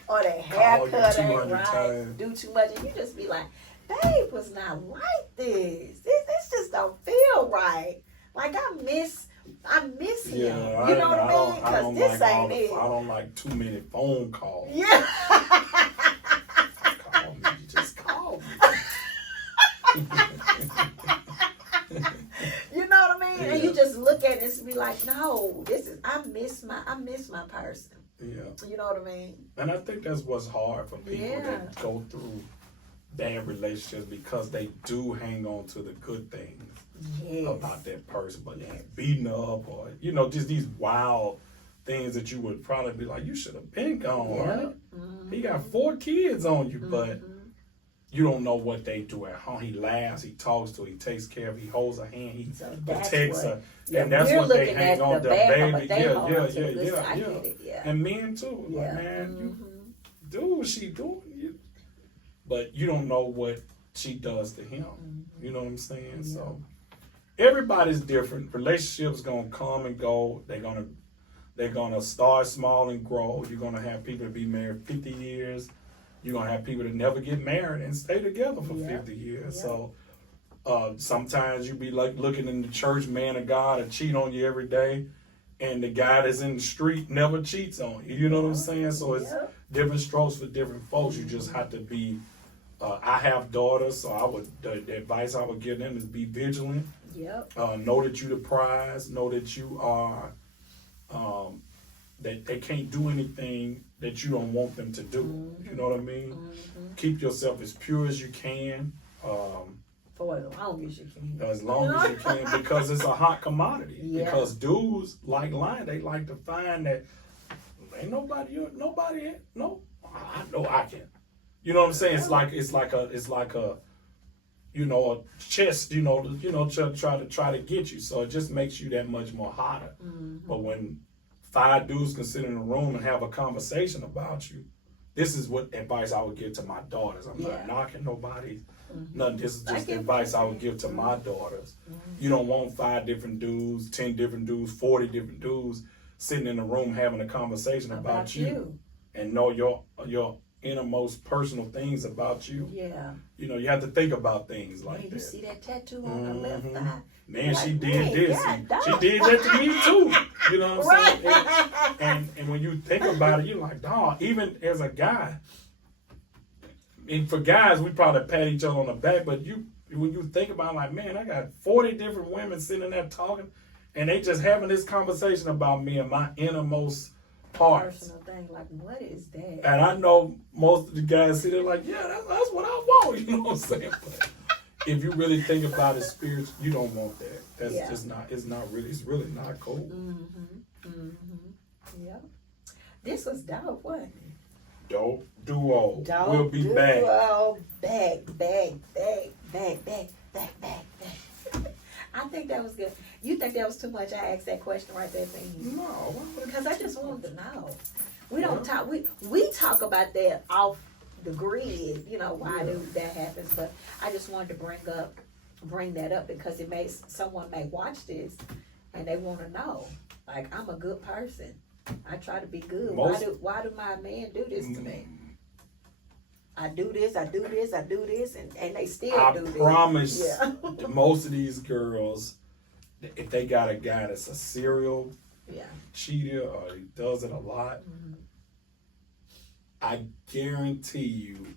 or their haircut ain't right, times. do too much. And you just be like, babe was not like this. This just don't feel right. Like, I miss him. Yeah, You know what I mean? Because this ain't it. I don't like too many phone calls. Yeah. Call me, you just call me. You know what I mean? Yeah. And you just look at it and be like, no, I miss my person. Yeah. You know what I mean? And I think that's what's hard for people Yeah. that go through bad relationships, because they do hang on to the good things Yes. about that person, but they're beating up, or, you know, just these wild things that you would probably be like, you should have been gone, Yeah. right? Mm-hmm. He got 4 kids on you, but Mhm. you don't know what they do at home. He laughs, he talks to her, he takes care of her, he holds her hand, he So that's protects what- her. Yeah, And that's we're what they looking hang at on, the the bad, baby. but they Yeah, hold yeah, on to the yeah, good yeah, side. I yeah. get it, yeah. And men too. Yeah. Like, man, you Mhm. do what she doing, but you don't know what she does to him. Mhm. You know what I'm saying? Yeah. So everybody's different. Relationships gonna come and go. They're gonna start small and grow. You're gonna have people that be married 50 years. You're gonna have people that never get married and stay together for Yeah. 50 years. Yeah. So sometimes you be like looking in the church, man of God, and cheat on you every day, and the guy that's in the street never cheats on you. You know what I'm saying? So it's Yeah. different strokes for different folks. You just have to be. I have daughters, so the advice I would give them is be vigilant. Yep. Know that you the prize. Know that you are, that they can't do anything that you don't want them to do. Mm-hmm. You know what I mean? Mm-hmm. Keep yourself as pure as you can. For as long as you can. As long as you can, because it's a hot commodity. Yeah. Because dudes like lying. They like to find that ain't nobody, no, I know I can. You know what I'm saying? It's like a, you know, a chest, try to get you. So it just makes you that much more hotter. Mm-hmm. But when 5 dudes can sit in a room and have a conversation about you, this is what advice I would give to my daughters. I'm not knocking nobody. Mm-hmm. Nothing. This is just advice I would give to my daughters. Mm-hmm. You don't want 5 different dudes, 10 different dudes, 40 different dudes sitting in a room having a conversation about you, and know your innermost personal things about you. Yeah. You know, you have to think about things like Man, that. you see that tattoo on her left thigh? Man, Like, she did this. God, She dog. did that to me too. You know what I'm saying? Right. And when you think about it, you're like, dog, even as a guy, and for guys, we probably pat each other on the back, but when you think about it, like, man, I got 40 different women sitting there talking, and they just having this conversation about me and my innermost parts. Personal thing, like, what is that? And I know most of the guys sit there like, yeah, that's what I want. You know what I'm saying? But if you really think about it spiritually, you don't want that. That's just not. It's really not cool. Mm-hmm. Mm-hmm. Yep. This was dope, wasn't it? Dope duo. Dope We'll be back. Back. I think that was good. You think that was too much? I asked that question right there for you. No. Because I just wanted to know. We don't talk. We talk about that off the grid. You know why that happens, but I just wanted to bring that up because someone may watch this and they want to know. Like, I'm a good person. I try to be good. Why do my man do this to me? I do this, and they still do this. I promise most of these girls, if they got a guy that's a serial cheater or he does it a lot, I guarantee you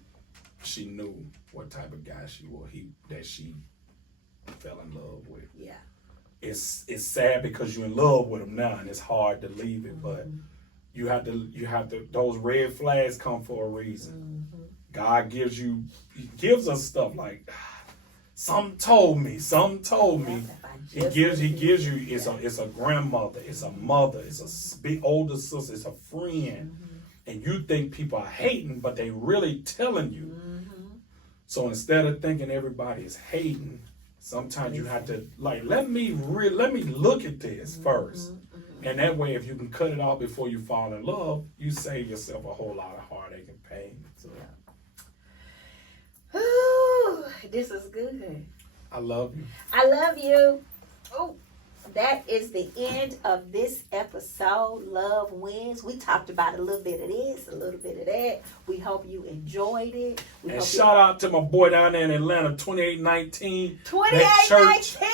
she knew what type of guy that she fell in love with. Yeah. It's sad because you're in love with him now and it's hard to leave it, but you have to those red flags come for a reason. God gives us stuff like something told me. He gives you it's a grandmother, it's a mother, it's a big older sister, it's a friend. And you think people are hating, but they really telling you. So instead of thinking everybody is hating, sometimes you have to let me look at this first. And that way, if you can cut it off before you fall in love, you save yourself a whole lot of heartache and pain. So. Ooh, this is good. I love you. I love you. Oh, that is the end of this episode. Love wins. We talked about a little bit of this, a little bit of that. We hope you enjoyed it. And shout out to my boy down there in Atlanta, 2819. 2819.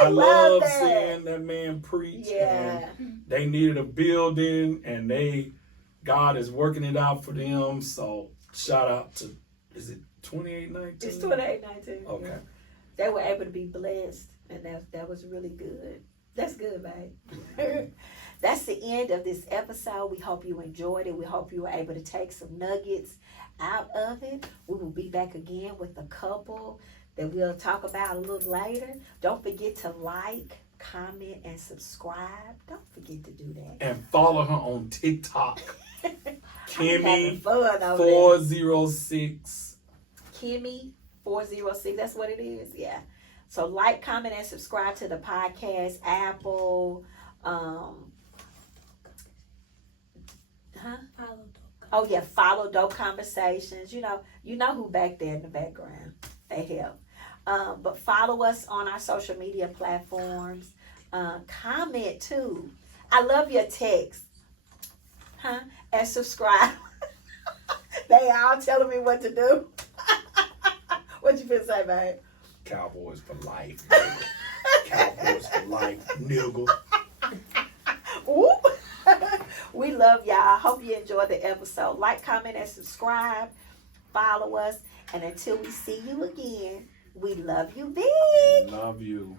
I love seeing that man preach. Yeah. And they needed a building, and God is working it out for them. So shout out to, is it 2819? It's 2819. Okay. Yeah. They were able to be blessed, and that was really good. That's good, babe. That's the end of this episode. We hope you enjoyed it. We hope you were able to take some nuggets out of it. We will be back again with a couple that we'll talk about a little later. Don't forget to like, comment, and subscribe. Don't forget to do that. And follow her on TikTok. Kimmy 406. Kimmy 406. That's what it is. Yeah. So like, comment, and subscribe to the podcast. Apple. Follow Dope Conversations. You know who back there in the background. They help. But follow us on our social media platforms. Comment too. I love your text. And subscribe. They all telling me what to do. What you finna say, babe? Cowboys for life. Cowboys for life, nigga. Whoop. We love y'all. Hope you enjoyed the episode. Like, comment, and subscribe. Follow us. And until we see you again, we love you big. Love you.